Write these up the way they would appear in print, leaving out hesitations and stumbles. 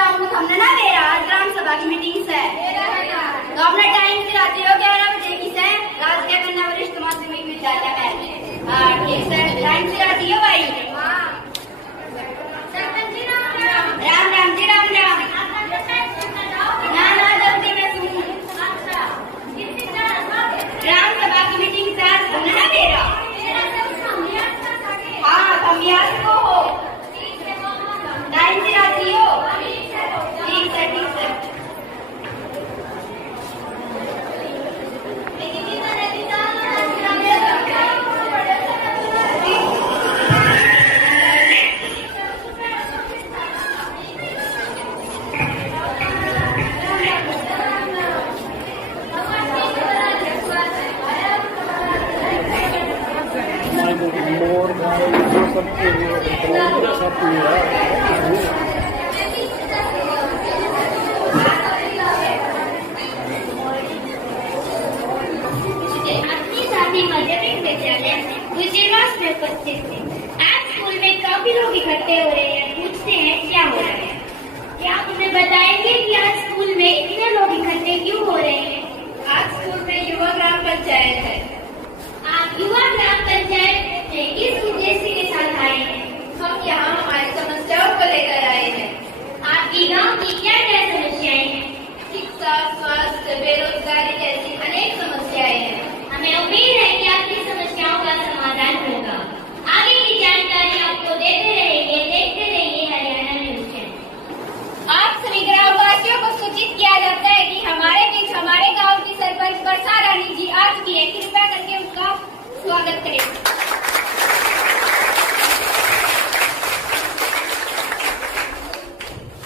जाऊँ हमने ना मेरा आज ग्राम सभा की मीटिंग है तो अपना टाइम से आते हो 11 बजे की से राजकीय कन्या वरिष्ठ माध्यमिक विद्यालय में। हाँ ठीक है, टाइम से आती हो भाई। राम राम जी राम राम। ना ना जल्दी में सुन, ग्राम सभा की मीटिंग से आज हमने ना मेरा हाँ कमियास को हो टाइम से आती हो। ठीक है ठीक है। आज स्कूल में काफी लोग इकट्ठे हो रहे हैं, पूछते हैं क्या हो रहा है। क्या आप हमें बताएंगे कि आज स्कूल में इतने लोग इकट्ठे क्यों हो रहे हैं? आज स्कूल में युवा ग्राम पंचायत है। आप युवा ग्राम पंचायत में किस उद्देश्य के साथ आए हैं? हम यहाँ हमारी समस्याओं को लेकर आए हैं। आपकी गांव की क्या क्या समस्याएं हैं? शिक्षा, स्वास्थ्य, बेरोजगारी जैसी अनेक समस्याएं हैं। हमें उम्मीद है कि आपकी समस्याओं का समाधान होगा। आगे की जानकारी आपको देते रहेंगे। देखते रहिए हरियाणा न्यूज चैनल। आप सभी ग्रामवासियों को सूचित किया जाता है कि हमारे बीच हमारे गांव की सरपंच वर्षा रानी जी आ चुकी है। कृपया करके उनका स्वागत करें।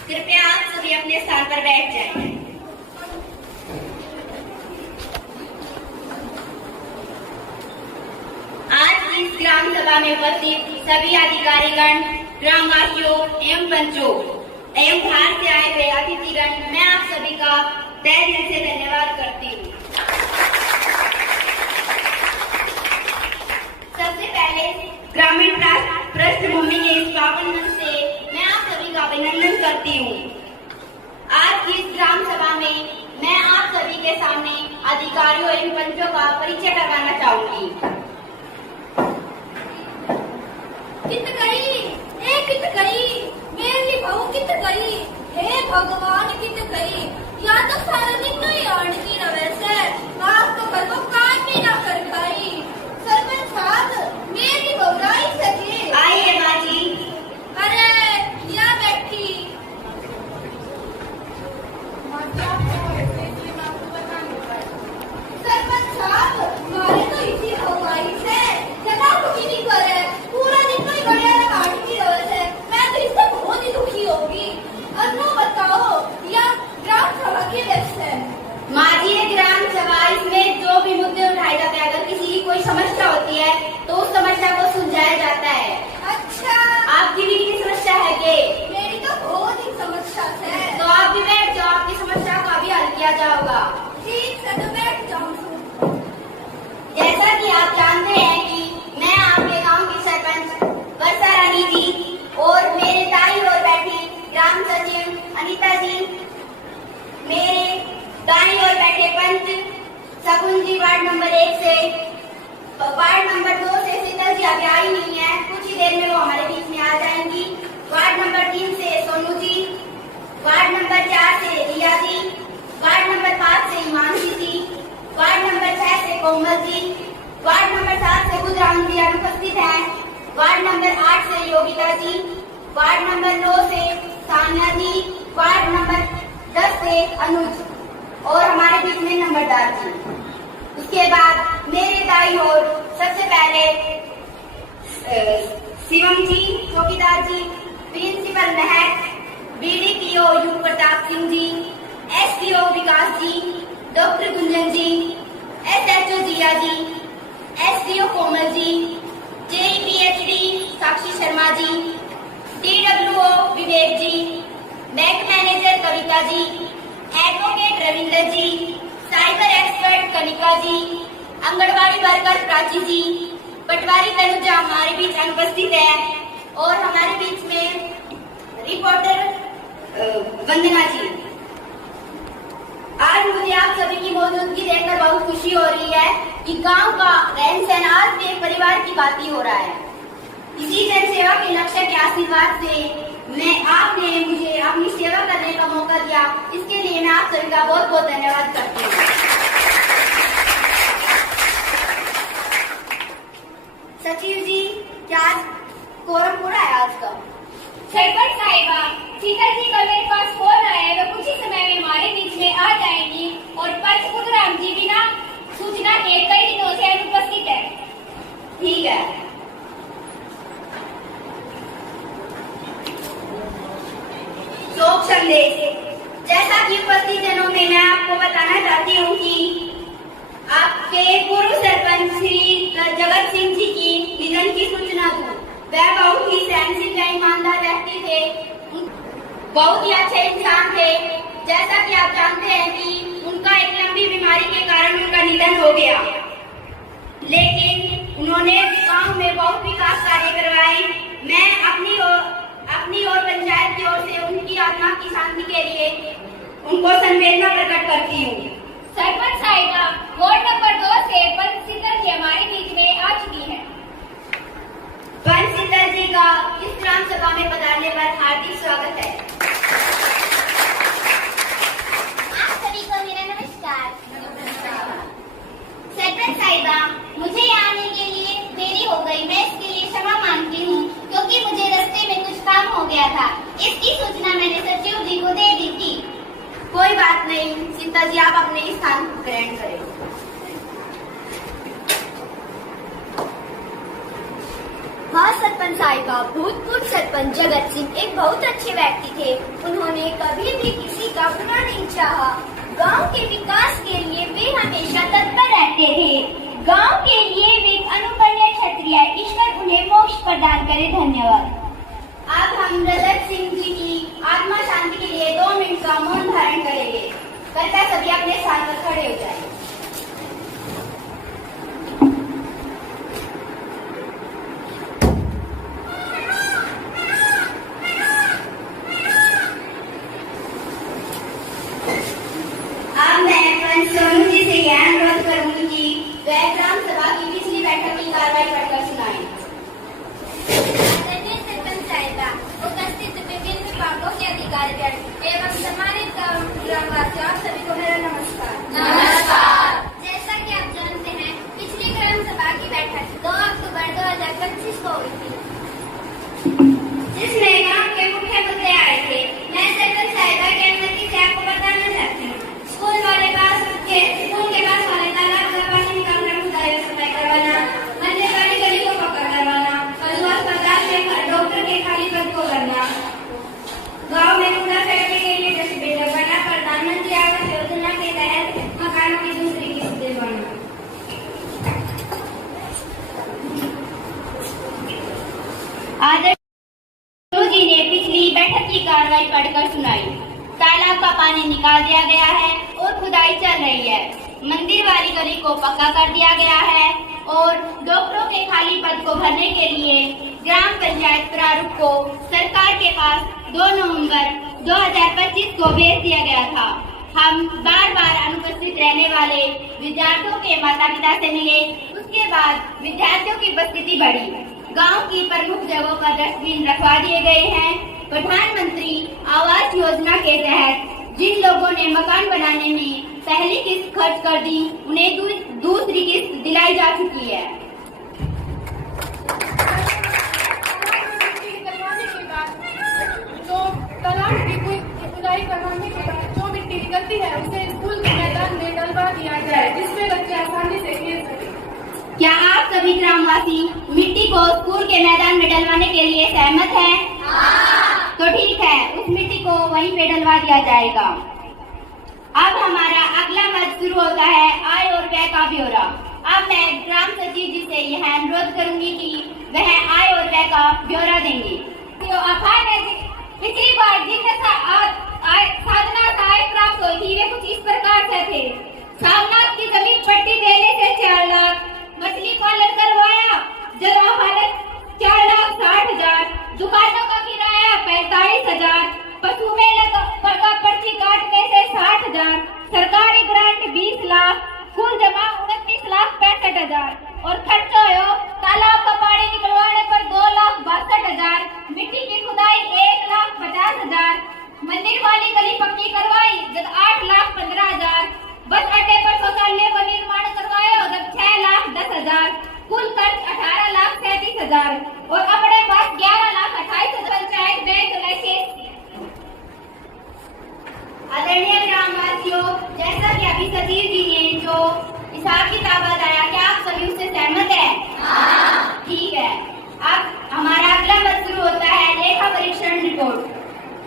कृपया आप सभी अपने स्थान पर बैठ जाएं। इस ग्राम सभा में उपस्थित सभी अधिकारीगण, ग्रामवासियों एवं पंचों एवं बाहर से आए हुए अतिथिगण, मैं आप सभी का तहे दिल से धन्यवाद करती हूँ। सबसे पहले ग्रामीण पृष्ठभूमि के इस पावन मंच से मैं आप सभी का अभिनंदन करती हूँ। आज की इस ग्राम सभा में मैं आप सभी के सामने अधिकारियों एवं पंचों का परिचय करवाना चाहूंगी। मेरी बहू कित गई, हे भगवान कित गई, या तो सारा दिन तो ही अड़ती रहे से, रात तो घर को काम भी ना कर पाई। सरपंच साहब मेरी बहू राई सके। आइए बाजी। अरे या बैठी। सरपंच साहब मारे तो इसी बहू आई से, जगह कुछ नहीं करे, पूरा दिन तो ही गड़िया काटती रहे से। मैं तो इससे बहुत ही दुखी होगी। अनु बताओ या ग्राम सभा के लक्ष्य है? माँ जी, ये ग्राम सभा इसमें जो भी मुद्दे उठाए जाते हैं, अगर किसी की कोई समस्या होती है तो उस समस्या को सुलझाया जाता है। अच्छा, आपकी भी की समस्या है के? मेरी तो बहुत ही समस्या है। तो आप भी बैठ जाओ, आपकी समस्या को अभी हल किया जाएगा। ठीक है, तो बैठ जाऊँ। जैसा कि आप जानते हैं कि मैं आपके गांव की सरपंच वर्षा रानी जी और मेरे दाई ओर बैठी ग्राम सचिव अनीता जी, मेरे दाई ओर बैठे पंच शकुन जी वार्ड नंबर 1 से, वार्ड नंबर 2 से शीतल जी अभी आई नहीं है, कुछ ही देर में वो हमारे बीच में आ जाएंगी। वार्ड नंबर 3 से सोनू जी, वार्ड नंबर 4 से रिया जी, वार्ड नंबर 5 से हिमांशी जी, वार्ड नंबर 6 से कोमल जी, वार्ड नंबर 7 से बुधराम जी अनुपस्थित हैं, वार्ड नंबर 8 से योगिता जी, वार्ड नंबर 9 से सानिया जी, वार्ड नंबर 10 से अनुज और हमारे बीच में नंबरदार जी। उसके बाद मेरे दाई ओर सबसे पहले शिवम जी, चौकीदार जी, प्रिंसिपल महक, बीडीपीओ युग प्रताप सिंह जी, एसडीओ विकास जी, डॉक्टर गुंजन जी, एसएचओ जिया जी, एसडीओ कोमल जी, जेईपीएचडी साक्षी शर्मा जी, डीडब्ल्यूओ विवेक जी, bank manager Kavita ji, advocate Ravindra जी, साइबर एक्सपर्ट कनिका जी, आंगनबाड़ी वर्कर प्राची जी, पटवारी तनुजा हमारे बीच अनुपस्थित है और हमारे बीच में रिपोर्टर वंदना जी, आज मुझे आप सभी की मौजूदगी देखकर बहुत खुशी हो रही है कि गांव का रहन सहन आज भी एक परिवार की बात हो रहा है। इसी जन सेवा के लक्ष्य के आशीर्वाद से आपने मुझे अपनी सेवा करने का मौका दिया, इसके लिए मैं आप सभी का बहुत बहुत धन्यवाद करती हूँ। सचिव जी, क्या आज कोरम पूरा है आज का? सरपंच साहिबा, सीता जी का मेरे पास फोन आया है, वो कुछ ही समय में हमारे बीच में आ जाएंगी और पंच बुधराम जी बिना सूचना के कई दिनों से अनुपस्थित है। ठीक है। शोक संदेश। जैसा कि उपस्थित जनों में मैं आपको बताना चाहती हूँ कि आपके पूर्व सरपंच श्री जगत सिंह जी की निधन की सूचना दूं। वह बहुत ही सहनशील व ईमानदार व्यक्ति थे, बहुत ही अच्छे इंसान थे। जैसा कि आप जानते हैं कि उनका एक लंबी बीमारी के कारण उनका निधन हो गया, लेकिन उन्होंने गांव में बहुत विकास कार्य करवाए। मैं अपनी और पंचायत की ओर से उनकी आत्मा की शांति के लिए उनको संवेदना प्रकट करती हूँ। सरपंच साहिबा, वार्ड नंबर 2 से पंच सीता जी हमारे बीच में आ चुकी है। पंच सीता जी का इस ग्राम सभा में पधारने पर हार्दिक स्वागत है। आप सभी को मेरा नमस्कार। सरपंच साहिबा, मुझे यहाँ आने के लिए देरी हो गई, मैं इसके लिए क्षमा मांगती हूँ, क्योंकि मुझे रास्ते में कुछ काम हो गया था। इसकी सूचना मैंने सचिव जी को दे दी थी। कोई बात नहीं सीता जी, आप अपने स्थान ग्रहण करें। हाँ सरपंच साहिबा, भूतपूर्व सरपंच जगत सिंह एक बहुत अच्छे व्यक्ति थे। उन्होंने कभी भी किसी का बुरा नहीं चाहा। गांव के विकास के लिए वे हमेशा तत्पर रहते थे। गांव के लिए वे अनुकरणीय क्षत्रिय, ईश्वर उन्हें मोक्ष प्रदान करे। धन्यवाद। अब हम जगत सिंह जी की आत्मा शांति के लिए 2 मिनट का मौन धारण करेंगे। कृपया सभी अपने स्थान पर खड़े हो जाएं। अब मैं पंच सोनू जी से यह अनुरोध करूंगी कि वह ग्राम सभा की पिछली बैठक की कार्रवाई पढ़कर सुनाएं। सरपंच साहिबा, उपस्थित विभिन्न विभागों के अधिकारीगण एवं सम्मानित ग्रामवासियों, आप सभी को मेरा नमस्कार। नमस्कार। जैसा कि आप जानते हैं, पिछली ग्राम सभा की बैठक 2 अक्टूबर 2025 को हुई थी, जिसमें गांव के मुख्य मुद्दे आए थे। मैं सरपंच साहिबा की अनुमति से आपको बताना चाहती हूँ। स्कूल के पास वाले तालाब का पानी निकालना, खुदाई सफाई करवाना, मंदिर वाली गली को पक्का करवाना, अस्पताल में डॉक्टर के खाली पद को करना, गांव में कूड़ा फेंकने के लिए डस्टबिन लगवाना, प्रधानमंत्री आवास योजना के तहत मकानों की दूसरी किस्त दिलवाना। आदरणीय जी ने पिछली बैठक की कार्रवाई पढ़कर सुनाई। तालाब का पानी निकाल दिया गया है और खुदाई चल रही है। मंदिर वाली गली को पक्का कर दिया गया है और डॉक्टरों के खाली पद को भरने के लिए ग्राम पंचायत प्रारूप को सरकार के पास 2 नवंबर 2025 को भेज दिया गया था। हम बार अनुपस्थित रहने वाले विद्यार्थियों के माता पिता से मिले। उसके बाद विद्यार्थियों की उपस्थिति बढ़ी। गांव की प्रमुख जगहों पर डस्टबिन रखवा दिए गए हैं। प्रधानमंत्री आवास योजना के तहत जिन लोगों ने मकान बनाने में पहली किस्त खर्च कर दी, उन्हें दूसरी किस्त दिलाई जा चुकी है। जो तालाब की खुदाई करवाने के बाद जो मिट्टी निकलती है, उसे स्कूल के मैदान में डलवा दिया जाए, जिसमें बच्चे आसानी से खेल सके। क्या आप सभी ग्रामवासी मिट्टी को स्कूल के मैदान में डलवाने के लिए सहमत हैं? तो ठीक है, उस मिट्टी को वहीं पे डलवा दिया जाएगा। अब हमारा अगला मत शुरू होता है आय और व्यय का ब्यौरा। अब मैं ग्राम सचिव जी से यह अनुरोध करूंगी कि वह आय और व्यय का ब्यौरा देंगे। तो पिछली बार जिनमें साधना सहायक प्राप्त हुई थी, वे कुछ इस प्रकार से थे। सावनाथ की जमीन पट्टी देने से 4 लाख, मछली पालन करवाया, जलवा पालन 4,60,000, दुकानों का किराया 45,000, पशु मेला साथियों, जैसा कि अभी सतीश जी ने जो हिसाब किताब बताया, क्या आप सभी उससे सहमत हैं? हाँ। ठीक है। अब हमारा अगला मत शुरू होता है लेखा परीक्षण रिपोर्ट।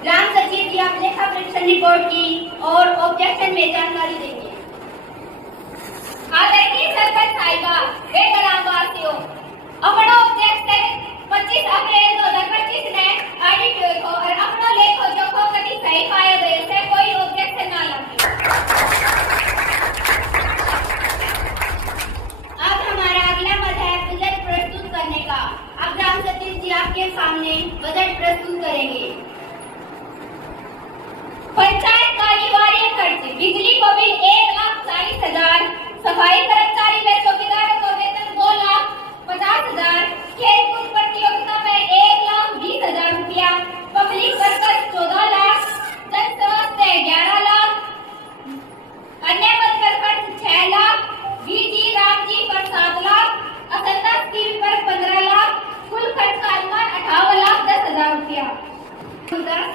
ग्राम सचिव जी आप लेखा परीक्षण रिपोर्ट की और ऑब्जेक्शन में जानकारी देंगे। आदरणीय सरपंच साहिबा, वे ग्रामवासियों, अपना ऑब्जेक्शन 25 अप्रैल 2025 ने ऑडिट हुए और अपना लेखो जोखो कभी सही पाया गए से कोई ऑब्जेक्शन ना लगे। अब हमारा अगला मत है बजट प्रस्तुत करने का। अब ग्राम सचिव जी आपके सामने बजट प्रस्तुत करेंगे। पंचायत कार्यवाही खर्च, बिजली को बिल 1,40,000, सफाई कर्मचारी व चौकीदारों को वेतन 2,50,000, खेलकूद प्रतियोगिता में 1,20,000 रुपया, पब्लिक वर्कर्स 14 लाख, जन स्वास्थ्य 11 लाख, अन्य वर्कर खर्च 6 लाख, वीजी रामजी पर 7 लाख, असंता स्कीम पर 15 लाख, कुल खर्च का अनुमान 58,10,000 रुपया।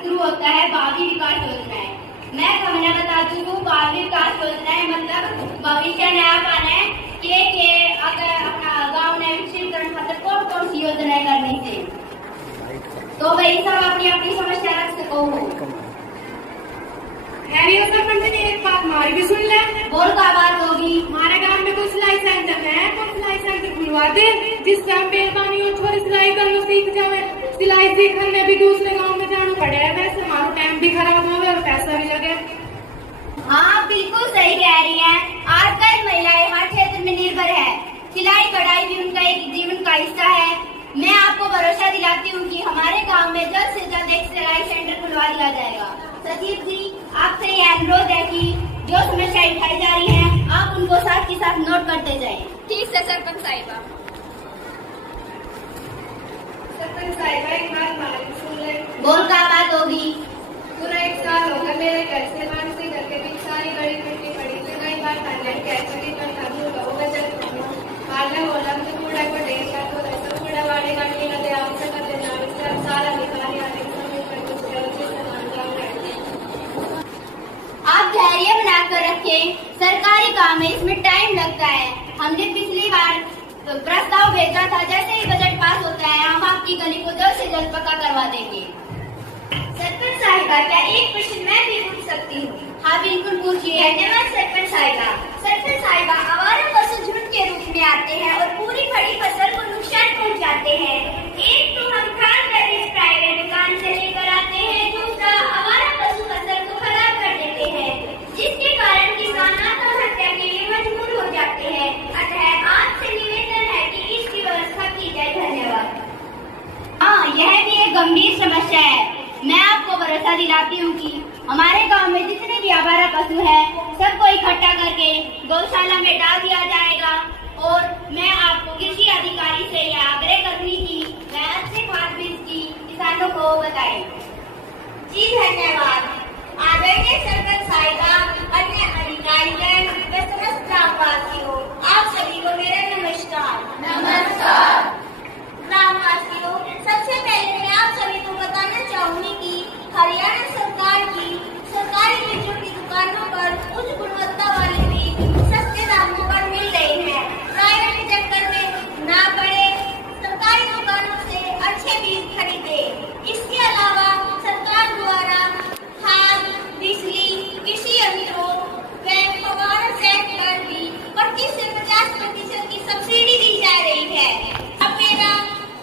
शुरू होता है भावी विकास योजनाएं। मैं समझना बताती हूँ, भावी विकास योजनाएं मतलब भविष्य नया पाना है कि अगर अपना गांव ने विकसित करने खातिर कौन कौन सी योजनाएं करनी चाहिए। तो भाई सब अपनी अपनी समस्या रख सको। सरपंच जी एक बात हमारी भी सुन ले। बोल का बात होगी। हमारे गांव में कुछ सिलाई सेंटर है, तो सिलाई सेंटर खुलवा दे जिससे हम बेलबानी और छोरी सिलाई करना सीख जावे। सिलाई सीखने में भी दूसरे गांव में जाना पड़े, वैसे हमारा टाइम भी खराब होवे और पैसा भी लगे। हाँ बिल्कुल सही कह रही हैं। आजकल महिलाएं हर क्षेत्र में निर्भर है। सिलाई कढ़ाई भी उनका एक जीवन का हिस्सा है। मैं आपको भरोसा दिलाती हूँ कि हमारे गांव में जल्द से जल्द एक सिलाई सेंटर खुलवा दिया जाएगा। सचिव जी आपसे ये अनुरोध है कि जो समस्या उठाई जा रही है आप उनको साथ के साथ नोट करते जाएं। ठीक है सरपंच साहिबा। सरपंच साहिबा एक बात हमारी सुन ले। बोल का बात होगी। पूरा 1 साल हो गया मेरे घर से मान से घर के बीच सारी गली मिट्टी पड़ी थी। कई बार खाने के चली पर खाने का बजट पालने बोला मुझे कूड़ा को ढेर का तो ऐसा कूड़ा वाले का नहीं लगे आपसे कर देना इससे सारा निकाल आने समय पर कुछ जल्दी से मान आप धैर्य बनाकर रखें। सरकारी काम में इसमें टाइम लगता है। हमने पिछली बार प्रस्ताव भेजा था, जैसे ही बजट पास होता है हम आपकी गली को जल्द से जल्द पक्का करवा देंगे। सरपंच साहिबा क्या एक प्रश्न मैं भी पूछ सकती हूँ? हाँ बिल्कुल पूछिए। धन्यवाद सरपंच साहिबा। सरपंच साहिबा आवारा पशु झुंड के रूप में आते हैं और पूरी खड़ी फसल को नुकसान पहुँचाते हैं। एक तो हम खान सर्विस प्राइवेट दुकान से लेकर आते हैं, दूसरा आवारा पशु फसल को खराब कर देते हैं, जिसके कारण किसान आत्महत्या के लिए मजबूर हो जाते हैं। अतः आपसे निवेदन है कि इसकी व्यवस्था की जाए। धन्यवाद। हाँ यह भी एक गंभीर समस्या है। मैं आपको भरोसा दिलाती हूँ कि हमारे गांव में जितने भी आवारा पशु हैं सबको इकट्ठा करके गौशाला में डाल दिया जाएगा। और मैं आपको कृषि अधिकारी से यह आग्रह करूंगी कि वह अच्छे खाद बीज की किसानों को बताए। जी धन्यवाद। आदरणीय सरपंच साहिबा, अन्य अधिकारीगण व समस्त ग्रामवासियों, आप सभी को मेरा नमस्कार। नमस्कार। ग्रामवासियों, सबसे पहले मैं आप सभी को बताना चाहूंगी कि हरियाणा सरकार की सरकारी बीजों की दुकानों पर उच्च गुणवत्ता वाले बीज सस्ते दामों पर मिल रहे हैं। प्राइवेट के चक्कर में ना पड़े, सरकारी दुकानों से अच्छे बीज खरीदे। इसके अलावा सरकार द्वारा खाद, बिजली, कृषि यंत्रों व फव्वारा सेट पर भी 25 से 50% की सब्सिडी दी जा रही है। अब मेरा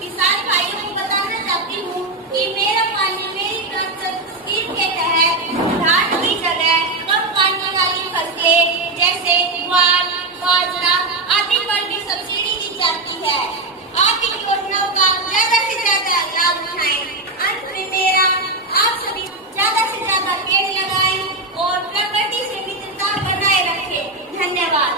किसान भाइयों को बताना चाहती हूँ कि मेरा पानी मेरी स्कीम के तहत धान की जगह कम पानी वाली फसलें जैसे ज्वार, बाजरा आदि पर भी सब्सिडी दी जाती है। आप इन योजनाओं का ज्यादा से ज्यादा लाभ उठाएं। अंत में मेरा आप सभी ज्यादा से ज्यादा पेड़ लगाएं और प्रकृति से मित्रता बनाए रखें। धन्यवाद।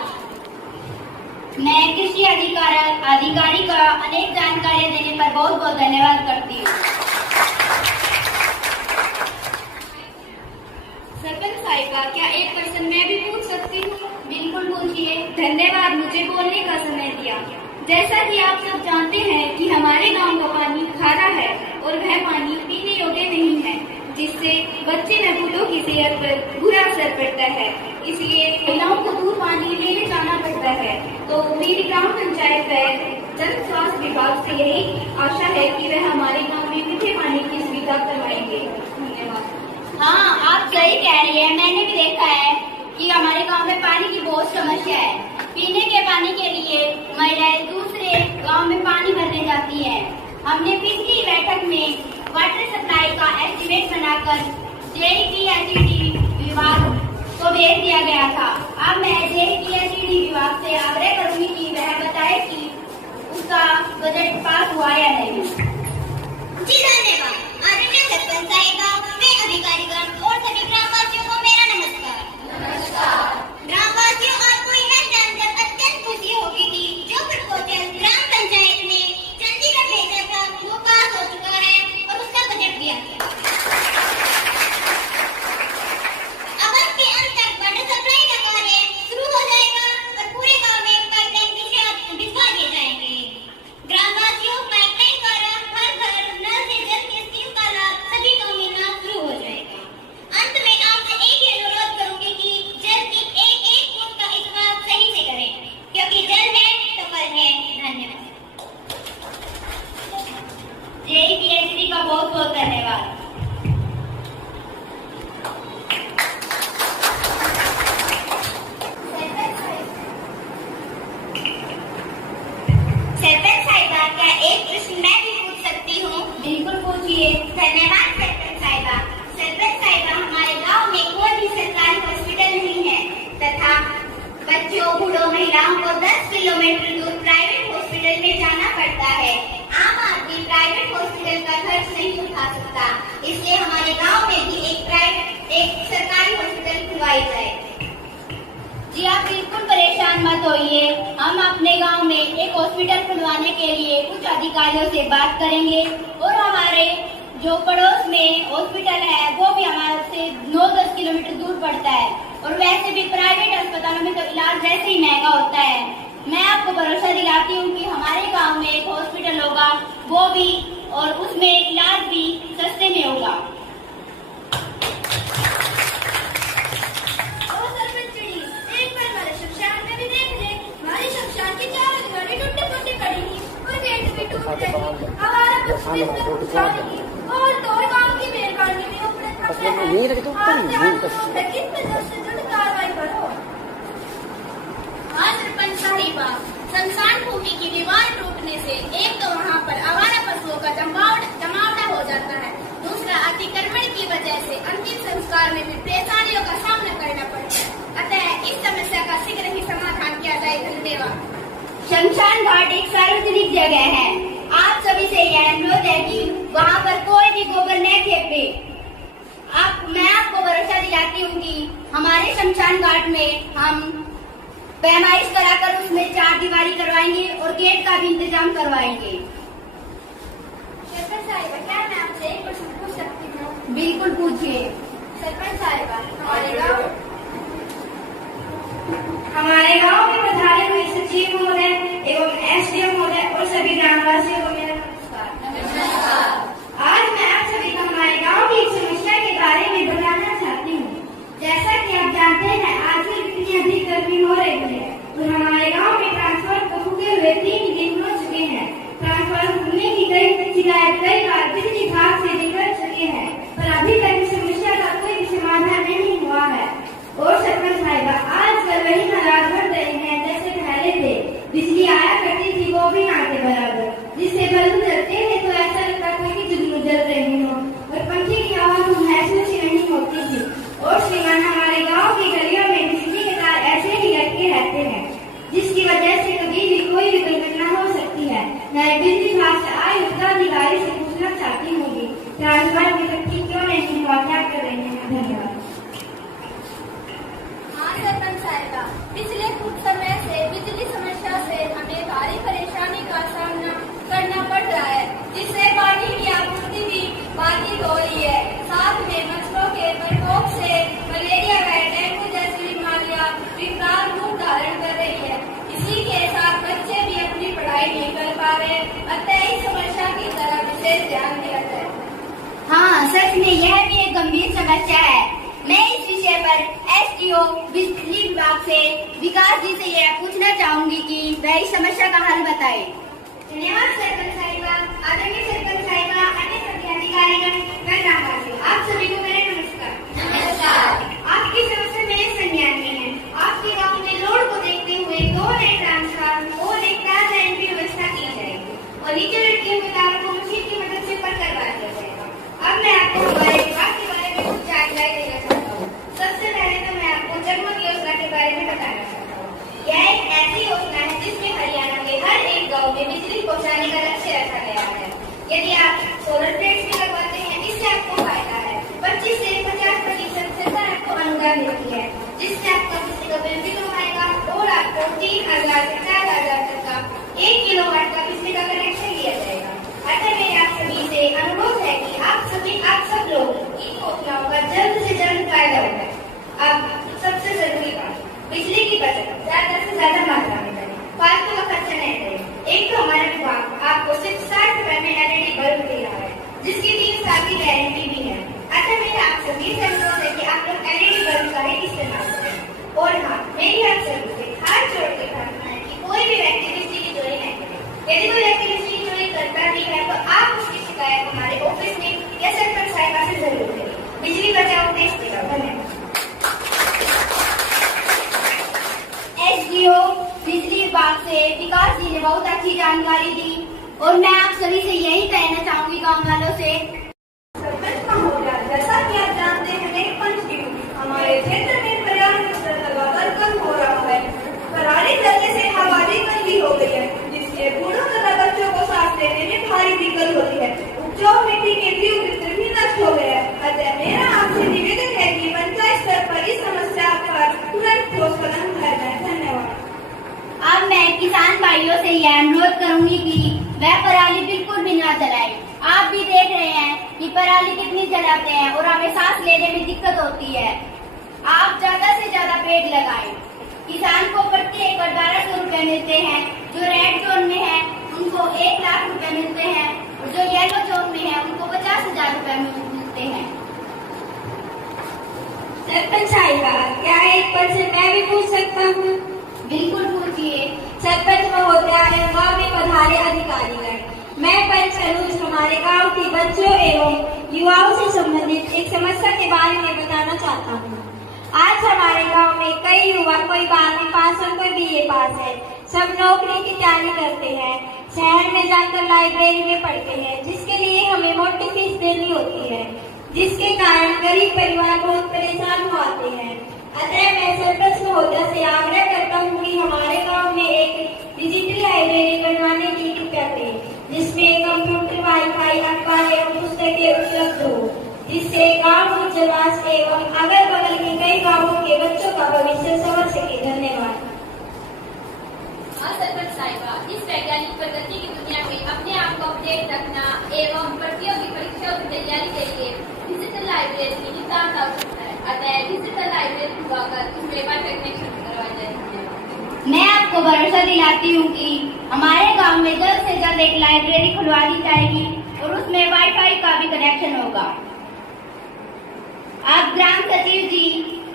मैं कृषि अधिकारी का अनेक जानकारियां देने पर बहुत बहुत धन्यवाद करती हूँ। सरपंच साहिबा क्या एक प्रश्न मैं भी पूछ सकती हूँ? बिल्कुल पूछिए। धन्यवाद मुझे बोलने का समय दिया। जैसा कि आप सब जानते हैं कि हमारे गांव का पानी खारा है और वह पानी पीने योग्य नहीं है, जिससे बच्चे में बूढ़ों की सेहत पर बुरा असर पड़ता है। इसलिए महिलाओं को दूर पानी लेने जाना पड़ता है। तो मेरी ग्राम पंचायत जन स्वास्थ्य विभाग से यही आशा है कि वह हमारे गांव में मीठे पानी की सुविधा करवाएंगे। धन्यवाद। हाँ, आप सही कह रही है। मैंने भी देखा है कि हमारे गांव में पानी की बहुत समस्या है। पीने के पानी के लिए महिलाएं दूसरे गांव में पानी भरने जाती हैं। हमने पिछली बैठक में वाटर सप्लाई का एस्टीमेट बनाकर जेईपीएचईडी विभाग को भेज दिया गया था। अब मैं जेईपीएचईडी विभाग से आग्रह करूंगी कि वह बताए कि उसका बजट पास हुआ या नहीं। जी धन्यवाद। आदरणीय सरपंच साहिबा, मैं अधिकारीगण और सभी ग्रामवासियों को मेरा नमस्कार। ग्रामवासियों, आपको यह जानकर अत्यंत खुशी होगी कि जो प्रपोजल ग्राम पंचायत ने चंडीगढ़ भेजा था वो पास हो चुका है और उसका बजट दिया गया। अब के अंत तक वाटर सप्लाई का कार्य शुरू हो जाएगा और पूरे गांव में पाइपलाइन बिछवा दिए जाएंगे। ग्रामवासियों, पाइपलाइन द्वारा हर घर नल से जल की स्कीम का लाभ सभी को मिलना शुरू हो जाएगा। अंत में आपसे एक ही अनुरोध करूंगी कि जल की एक एक बूंद का इस्तेमाल सही से करें, क्योंकि जल है तो कल है। धन्यवाद। जेईपीएचईडी का बहुत बहुत धन्यवाद। सरपंच साहिबा, क्या एक प्रश्न मैं भी पूछ सकती हूँ? बिल्कुल पूछिए। धन्यवाद सरपंच साहिबा। सरपंच साहिबा, हमारे गांव में कोई भी सरकारी हॉस्पिटल नहीं है तथा बच्चों, बूढ़ों, महिलाओं को 10 किलोमीटर दूर प्राइवेट हॉस्पिटल में जाना पड़ता है। आम आदमी प्राइवेट हॉस्पिटल का खर्च नहीं उठा सकता, इसलिए हमारे गांव में भी एक सरकारी हॉस्पिटल खुलवाई जाए। जी, आप बिल्कुल परेशान मत होइए। हम अपने गांव में एक हॉस्पिटल खुलवाने के लिए कुछ अधिकारियों से बात करेंगे और हमारे जो पड़ोस में हॉस्पिटल है वो भी हमारे से 9-10 किलोमीटर दूर पड़ता है और वैसे भी प्राइवेट अस्पतालों में तो इलाज वैसे ही महंगा होता है। मैं आपको भरोसा दिलाती हूँ कि हमारे गांव में एक हॉस्पिटल होगा, वो भी और उसमें इलाज भी सस्ते में होगा। और तो गांव की मेहरबानी में कार्रवाई करो। हाँ सरपंच साहिबा, शमशान भूमि की दीवार टूटने से एक तो वहाँ पर आवारा पशुओं का जमावड़ा हो जाता है, दूसरा अतिक्रमण की वजह से अंतिम संस्कार में भी परेशानियों का सामना करना पड़ता है। अतः इस समस्या का शीघ्र ही समाधान किया जाए। धन्यवाद। शमशान घाट एक सार्वजनिक जगह है। आप सभी से यह अनुरोध है कि वहाँ पर कोई भी गोबर न फेंके। मैं आपको भरोसा दिलाती हूँ कि हमारे शमशान घाट में हम पैमाइश कराकर उसमें 4 दीवारी करवाएंगे और गेट का भी इंतजाम करवाएंगे। सरपंच साहिबा, क्या मैं आपसे एक प्रश्न पूछ सकती हूँ? बिल्कुल पूछिए। सरपंच साहिबा, हमारे गांव में पधारे हुए सचिव महोदय एवं एसडीएम महोदय और सभी ग्रामवासियों को मेरा नमस्कार। आज मैं आप सभी को हमारे गांव की एक समस्या के बारे में बताना चाहती हूँ। जैसा कि आप जानते हैं, आजकल कितनी अधिक गर्मी हो रही है और हमारे गांव में ट्रांसफार्मर को फूके हुए 3 दिन हो चुके हैं। ट्रांसफार्मर फूकने की शिकायत कई बार बिजली विभाग से भी कर चुके हैं, पर अभी तक इस समस्या का कोई भी समाधान नहीं हुआ है। और सरपंच साहिबा, आजकल वही हालात बढ़ रहे हैं जैसे पहले थे। बिजली आया करती थी, वो भी ना के बराबर, जिससे बल्ब जलते हैं तो ऐसा लगता कोई भी जुगनू जल रहे हो और पंखे की आवाज महसूस ही नहीं होती थी। और श्रीमान, हमारे गांव की गलियों में बिजली के तार ऐसे ही लटके रहते हैं, जिसकी वजह से कभी भी कोई भी दुर्घटना हो सकती है। मैं बिजली विभाग से आए उत्तराधिकारी से पूछना सच में यह भी एक गंभीर समस्या है। मैं इस विषय पर एसडीओ बिजली विभाग से विकास जी से यह पूछना चाहूंगी कि वह इस समस्या का हल बताए। धन्यवाद सरपंच साहिबा। आदरणीय सरपंच साहिबा, अन्य सभी अधिकारीगण, मैं ग्रामवासी, आप सभी को मेरे नमस्कार। नमस्कार। आपकी समस्या मेरे संज्ञान में है। आपके गांव में लोड को देखते हुए 2 नए ट्रांसफार्मर और एक तार लाइन की व्यवस्था की जाएगी और नीचे लटके हुए तारों को मशीन की मदद से पर करवा दिया जाएगा। अब मैं आपको हमारे विभाग के बारे में कुछ जानकारी देना चाहता हूँ। सबसे पहले तो मैं आपको जगमग योजना के बारे में बताना चाहता हूँ। यह एक ऐसी योजना है जिसमें हरियाणा के हर एक गाँव में बिजली पहुँचाने का लक्ष्य रखा गया है। यदि आप सोलर प्लेट्स भी लगवाते हैं, इससे आपको फायदा है। 25 से 50% सरकार आपको अनुदान देती है, जिससे आपका बिजली का बिल भी कम आएगा और आपको 3000 से 4000 तक का 1 किलोवाट का बिजली का कनेक्शन दिया जाएगा। अतः मेरे आप सभी से अनुरोध है कि आप सब लोग इन योजनाओं का जल्द से जल्द फायदा उठाएं। अब सबसे जरूरी बात, बिजली की बचत ज्यादा से ज्यादा मात्रा में करें, फालतू का खर्चा नहीं करें। एक तो हमारा विभाग आपको सिर्फ 60 रुपए में एलईडी बल्ब दे रहा है, जिसकी 3 साल की गारंटी भी है। अच्छा, मेरा आप सभी से अनुरोध है कि आप लोग एलईडी बल्ब का ही इस्तेमाल करें। और हाँ, मेरी आप सभी से हाथ जोड़ के प्रार्थना है कि कोई भी व्यक्ति बिजली की चोरी नहीं करे। यदि कोई व्यक्ति बिजली की चोरी करता भी है तो आप उसकी शिकायत हमारे ऑफिस में या सरपंच साहिबा से जरूर करें। बिजली बचाओ, देश बचाओ। धन्यवाद। एसडीओ बिजली विभाग से विकास जी ने बहुत अच्छी जानकारी दी और मैं आप सभी से यही कहना चाहूंगी गाँव वालों से। सरपंच महोदया, जैसा कि आप जानते हैं, मेरे पंचदेव हमारे क्षेत्र में पर्यावरण स्तर लगातार कम हो रहा है। पराली जलने से हवा भी गंदी हो गई है, जिससे बूढ़ों तथा बच्चों को सांस लेने में भारी दिक्कत होती है। उपजाऊ मिट्टी के जीव मित्र भी नष्ट हो गए हैं। अतः मेरा आपसे निवेदन है कि पंचायत स्तर पर इस समस्या पर तुरंत ठोस कदम उठाया जाए। धन्यवाद। अब मैं किसान भाइयों से यह अनुरोध करूंगी कि वह पराली बिल्कुल भी न जलाएं। आप भी देख रहे हैं कि पराली कितनी जलाते हैं और हमें सांस लेने में दिक्कत होती है। आप ज्यादा से ज्यादा पेड़ लगाएं। किसान को प्रति एकड़ 1200 रुपए मिलते हैं। जो रेड जोन में है उनको 1 लाख रुपए मिलते हैं और जो येलो जोन में है उनको 50,000 रुपए मिलते हैं। सरपंच साहिबा, क्या एक पद से मैं भी पूछ सकता हूँ? बिल्कुल पूछिए। सरपंच महोदया एवं गाँव में पधारे अधिकारीगण, मैं पंच अनुज हमारे गांव के बच्चों एवं युवाओं से संबंधित एक समस्या के बारे में बताना चाहता हूँ। आज हमारे गांव में कई युवा, कोई 12वीं पास और कोई बीए पास है, सब नौकरी की तैयारी करते हैं। शहर में जाकर लाइब्रेरी में पढ़ते हैं, जिसके लिए हमें मोटी फीस देनी होती है, जिसके कारण गरीब परिवार बहुत परेशान होते हैं। अतः मैं सरपंच महोदया से आग्रह करता हूँ कि हमारे गांव में एक डिजिटल लाइब्रेरी बनवाने की कृपया करें, जिसमें कंप्यूटर, वाईफाई, अखबार एवं पुस्तकें उपलब्ध हो, जिससे गांव उज्जवल एवं अगल बगल के कई गांवों के बच्चों का भविष्य संवर सके। धन्यवाद। हाँ सरपंच साहिबा, इस वैज्ञानिक प्रगति की दुनिया में अपने आप को अपडेट रखना एवं प्रतियोगी परीक्षाओं की तैयारी के लिए डिजिटल लाइब्रेरी की नितांत आवश्यकता है। अतः डिजिटल लाइब्रेरी खुलवाकर इसमें वाईफाई कनेक्शन करवाया जाए। मैं आपको भरोसा दिलाती हूँ कि हमारे गांव में जल्द से जल्द एक लाइब्रेरी खुलवा दी जाएगी और उसमें वाईफाई का भी कनेक्शन होगा। आप ग्राम सचिव जी,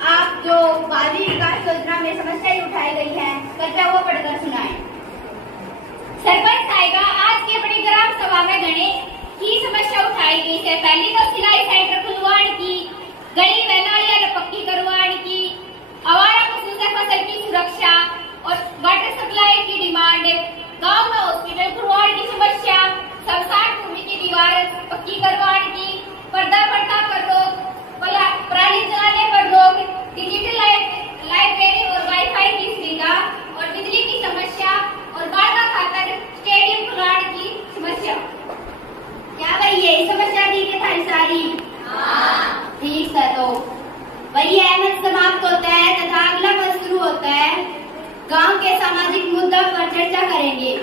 आप जो गांधी विकास योजना में समस्याएं उठाई गई है, कृपया वो पढ़कर सुनाएं। सरपंच साहिबा, आज की अपनी ग्राम सभा में गणेश की समस्या उठाई गई है। पहली तो सिलाई सेंटर खुलवाने की, गली व नालियां पक्की करवाने की, आवारा पशु से फसल की सुरक्षा और वाटर सप्लाई की डिमांड, गांव में हॉस्पिटल खुलवाने की समस्या, शमशान भूमि की दीवार पक्की करवाने की, पर्दा प्रथा कर रोक, पराली जलाने पर रोक, डिजिटल लाइब्रेरी और वाईफाई की सुविधा और बिजली की समस्या और बाढ़ का खातर स्टेडियम खुलवाने की समस्या। क्या भाई यही समस्या थी कि थारी सारी? हाँ। ठीक है, तो वही अहमद समाप्त होता है तथा अगला पद शुरू होता है। गांव के सामाजिक मुद्दों पर चर्चा करेंगे।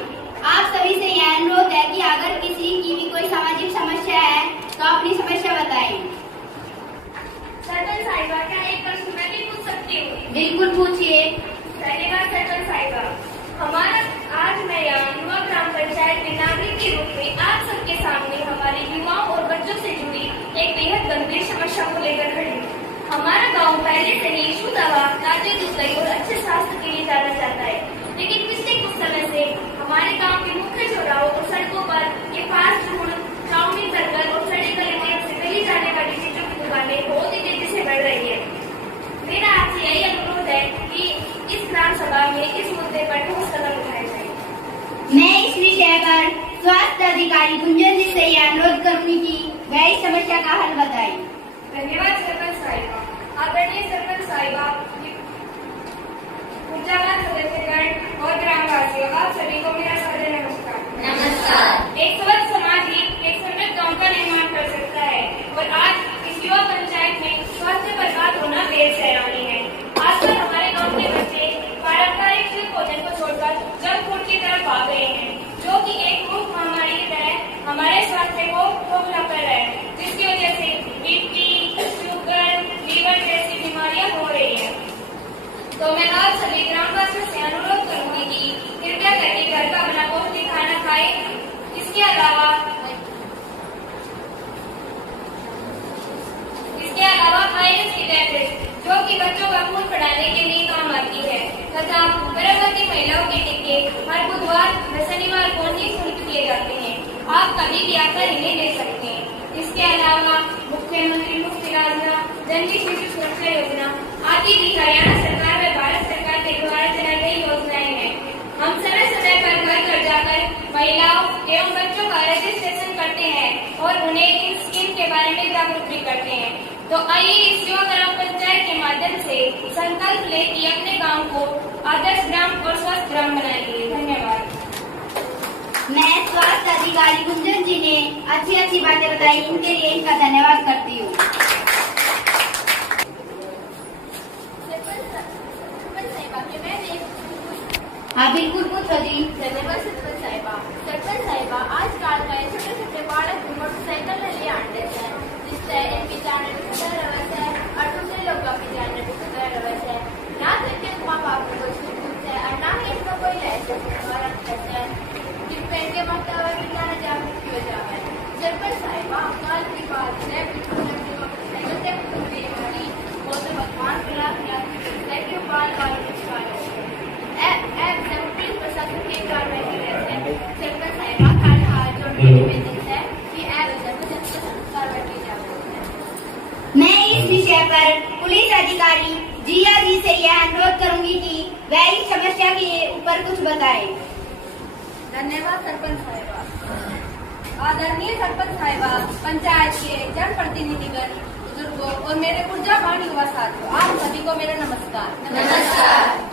आप सभी से यह अनुरोध है कि अगर किसी की भी कोई सामाजिक समस्या है तो अपनी समस्या बताएं। सरपंच साहिबा, क्या एक प्रश्न मैं भी पूछ सकती हूँ? बिल्कुल पूछिए। धन्यवाद सरपंच साहिबा। हमारा आज मैं यहाँ युवा ग्राम पंचायत में नागरिक के रूप में आप सबके सामने हमारे युवाओं और बच्चों से जुड़ी एक बेहद गंभीर समस्या को लेकर खड़ी हूँ। हमारा गांव पहले से ही शुद्ध हवा, ताजे दूध, दही और अच्छे स्वास्थ्य के लिए जाना जाता है, लेकिन पिछले कुछ समय से हमारे गांव के मुख्य चौराहों और सड़कों पर ये फास्ट फूड, चाउमीन, बर्गर और सड़े गले तेल से तली जाने वाली चीजों की दुकानें बहुत ही तेजी से बढ़ रही है। मेरा आपसे यही अनुरोध है कि इस ग्राम सभा में इस मुद्दे पर ठोस कदम उठाए जाए। मैं इस विषय पर स्वास्थ्य अधिकारी गुंजन जी से यह अनुरोध करूंगी कि वह इस समस्या का हल बताएं। धन्यवाद सरपंच साहिबा। आदरणीय सरपंच साहिबा, ऊर्जावान सदस्यगण और ग्रामवासियों, आप सभी को मेरा सादर नमस्कार। नमस्कार। एक स्वस्थ समाज ही एक समृद्ध गांव का निर्माण कर सकता है और आज इस युवा पंचायत में स्वास्थ्य पर बात होना बेहद सराहनीय है। आजकल हमारे गांव के बच्चे पारंपरिक शुद्ध भोजन को छोड़कर जंक फूड की तरफ भाग रहे हैं, जो कि एक मुख्य महामारी की तरह हमारे स्वास्थ्य को खोखला कर रहा है, जिसकी वजह से बीपी, शुगर, लीवर जैसी बीमारियां हो रही हैं। तो मैं आप सभी ग्रामवासियों से अनुरोध करूंगी कि कृपया करके घर का बना पौष्टिक खाना खाएं। इसके अलावा आयरन की टैबलेट, जो कि बच्चों का खून बढ़ाने के लिए काम आती है, तथा गर्भवती महिलाओं के टीके हर बुधवार व शनिवार को निःशुल्क किए जाते हैं। आप कभी भी आकर इन्हें ले सकते हैं। इसके अलावा मुख्यमंत्री मुफ्त इलाज, जननी शिशु सुरक्षा योजना आदि भी हरियाणा सरकार व भारत सरकार के द्वारा चलाई गई योजनाएं हैं। हम समय समय पर घर घर जाकर महिलाओं एवं बच्चों का रजिस्ट्रेशन करते हैं और उन्हें इन स्कीम के बारे में जागरूक भी करते हैं। तो आइए इस युवा ग्राम पंचायत के माध्यम से संकल्प ले कि अपने गांव को आदर्श ग्राम और स्वस्थ ग्राम बनाएंगे। धन्यवाद। मैं स्वास्थ्य अधिकारी गुंजन जी ने अच्छी बातें बताई, इनके लिए इनका धन्यवाद करती हूँ। हाँ बिल्कुल पूछो जी। धन्यवाद सरपंच साहिबा। सरपंच साहिबा, आजकल के छोटे छोटे बालक मोटरसाइकिल ले आते हैं, जिससे इनकी जान भी खतरा रहता है और दूसरे लोगों की जान भी खतरा रहता है। ना तो इनके माँ बाप को कुछ पूछते हैं और ना ही इनको कोई लाइसेंस करता है, जिसपे इनके माता पिता जाना जागरूक हो जाए। सरपंच साहिबा, कल की बात है, बिल्कुल अपनी मोटरसाइकिल से पूरी हमारी वो तो भगवान बुला साइकिल बाल बाल मैं इस विषय पर पुलिस अधिकारी जिया जी से यह अनुरोध करूंगी कि वह इस समस्या के ऊपर कुछ बताएं। धन्यवाद सरपंच साहिबा। आदरणीय सरपंच साहिबा, पंचायत के जनप्रतिनिधिगण, बुजुर्गों और मेरे ऊर्जावान युवा साथियों, आप सभी को मेरा नमस्कार। नमस्कार।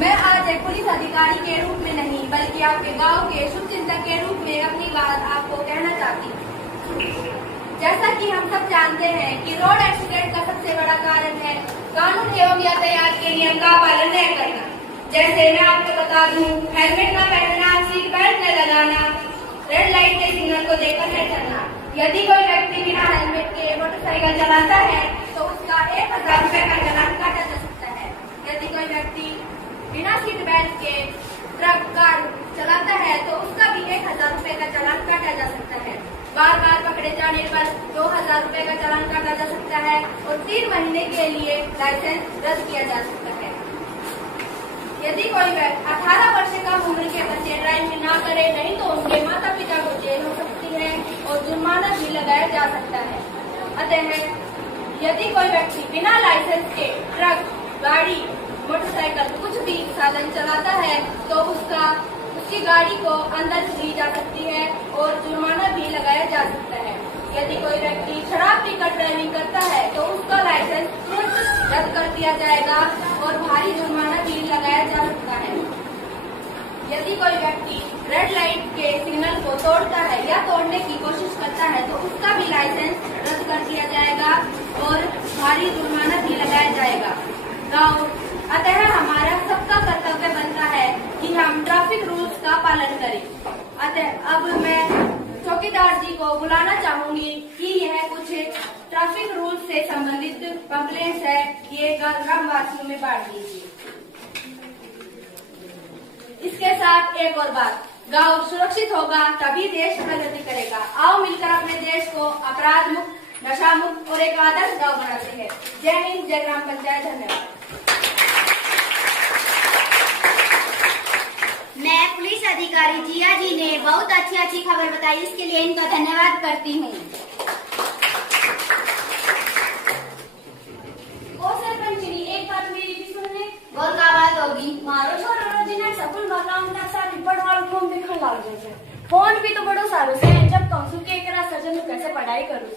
मैं आज एक पुलिस अधिकारी के रूप में नहीं, बल्कि आपके गांव के शुभचिंतक के रूप में अपनी बात आपको कहना चाहती हूँ। जैसा कि हम सब जानते हैं कि रोड एक्सीडेंट का सबसे बड़ा कारण है कानून एवं यातायात के नियम का पालन न करना। जैसे मैं आपको बता दूं, हेलमेट न पहनना, सीट बेल्ट न लगाना, रेड लाइट के सिग्नल को देखकर न चलना। यदि कोई व्यक्ति बिना हेलमेट के मोटरसाइकिल चलाता है तो उसका 1000 रुपए का चालान काटा जा सकता है। यदि कोई व्यक्ति बिना सीट बेल्ट के ट्रक कार चलाता है तो उसका भी 1000 रुपए का चालान काटा जा सकता है। बार बार पकड़े जाने पर 2000 रुपए का चालान काटा जा सकता है और 3 महीने के लिए लाइसेंस रद्द किया जा सकता है। यदि कोई 18 वर्ष का उम्र के बच्चे ड्राइविंग ना करे, नहीं तो उनके माता पिता को जेल हो सकती है और जुर्माना भी लगाया जा सकता है। अतः यदि कोई व्यक्ति बिना लाइसेंस के ट्रक, गाड़ी, मोटरसाइकिल कुछ भी साधन चलाता है तो उसकी गाड़ी को अंदर ली जा सकती है और जुर्माना भी लगाया जा सकता है। यदि कोई व्यक्ति शराब पीकर ड्राइविंग करता है तो उसका लाइसेंस तुरंत रद्द कर दिया जाएगा और भारी जुर्माना भी लगाया जा सकता है। यदि कोई व्यक्ति रेड लाइट के सिग्नल को तोड़ता है या तोड़ने की कोशिश करता है तो उसका भी लाइसेंस रद्द कर दिया जाएगा और भारी जुर्माना भी लगाया जाएगा। अतः हमारा सबका कर्तव्य बनता है कि हम ट्रैफिक रूल्स का पालन करें। अतः अब मैं चौकीदार जी को बुलाना चाहूंगी कि यह कुछ ट्रैफिक रूल से संबंधित कंप्लेंट्स है, ये ग्रामवासियों में बांट दीजिए। इसके साथ एक और बात, गांव सुरक्षित होगा तभी देश प्रगति करेगा। आओ मिलकर अपने देश को अपराध मुक्त, नशा मुक्त और एक आदर्श गांव बनाते हैं। जय हिंद, जय ग्राम पंचायत। धन्यवाद। मैं पुलिस अधिकारी जिया जी ने बहुत अच्छी खबर बताई, इसके लिए इनका धन्यवाद करती हूँ। ओ सरपंचनी, एक बात मेरी भी सुनने। और क्या बात होगी? मारो छोरो जी ने स्कूल में काम ना सारी पढ़ाई फोन दिखने लग जाए। फोन भी तो बड़ो सारो से जब कहूं सु के करा सजन कैसे पढ़ाई करूं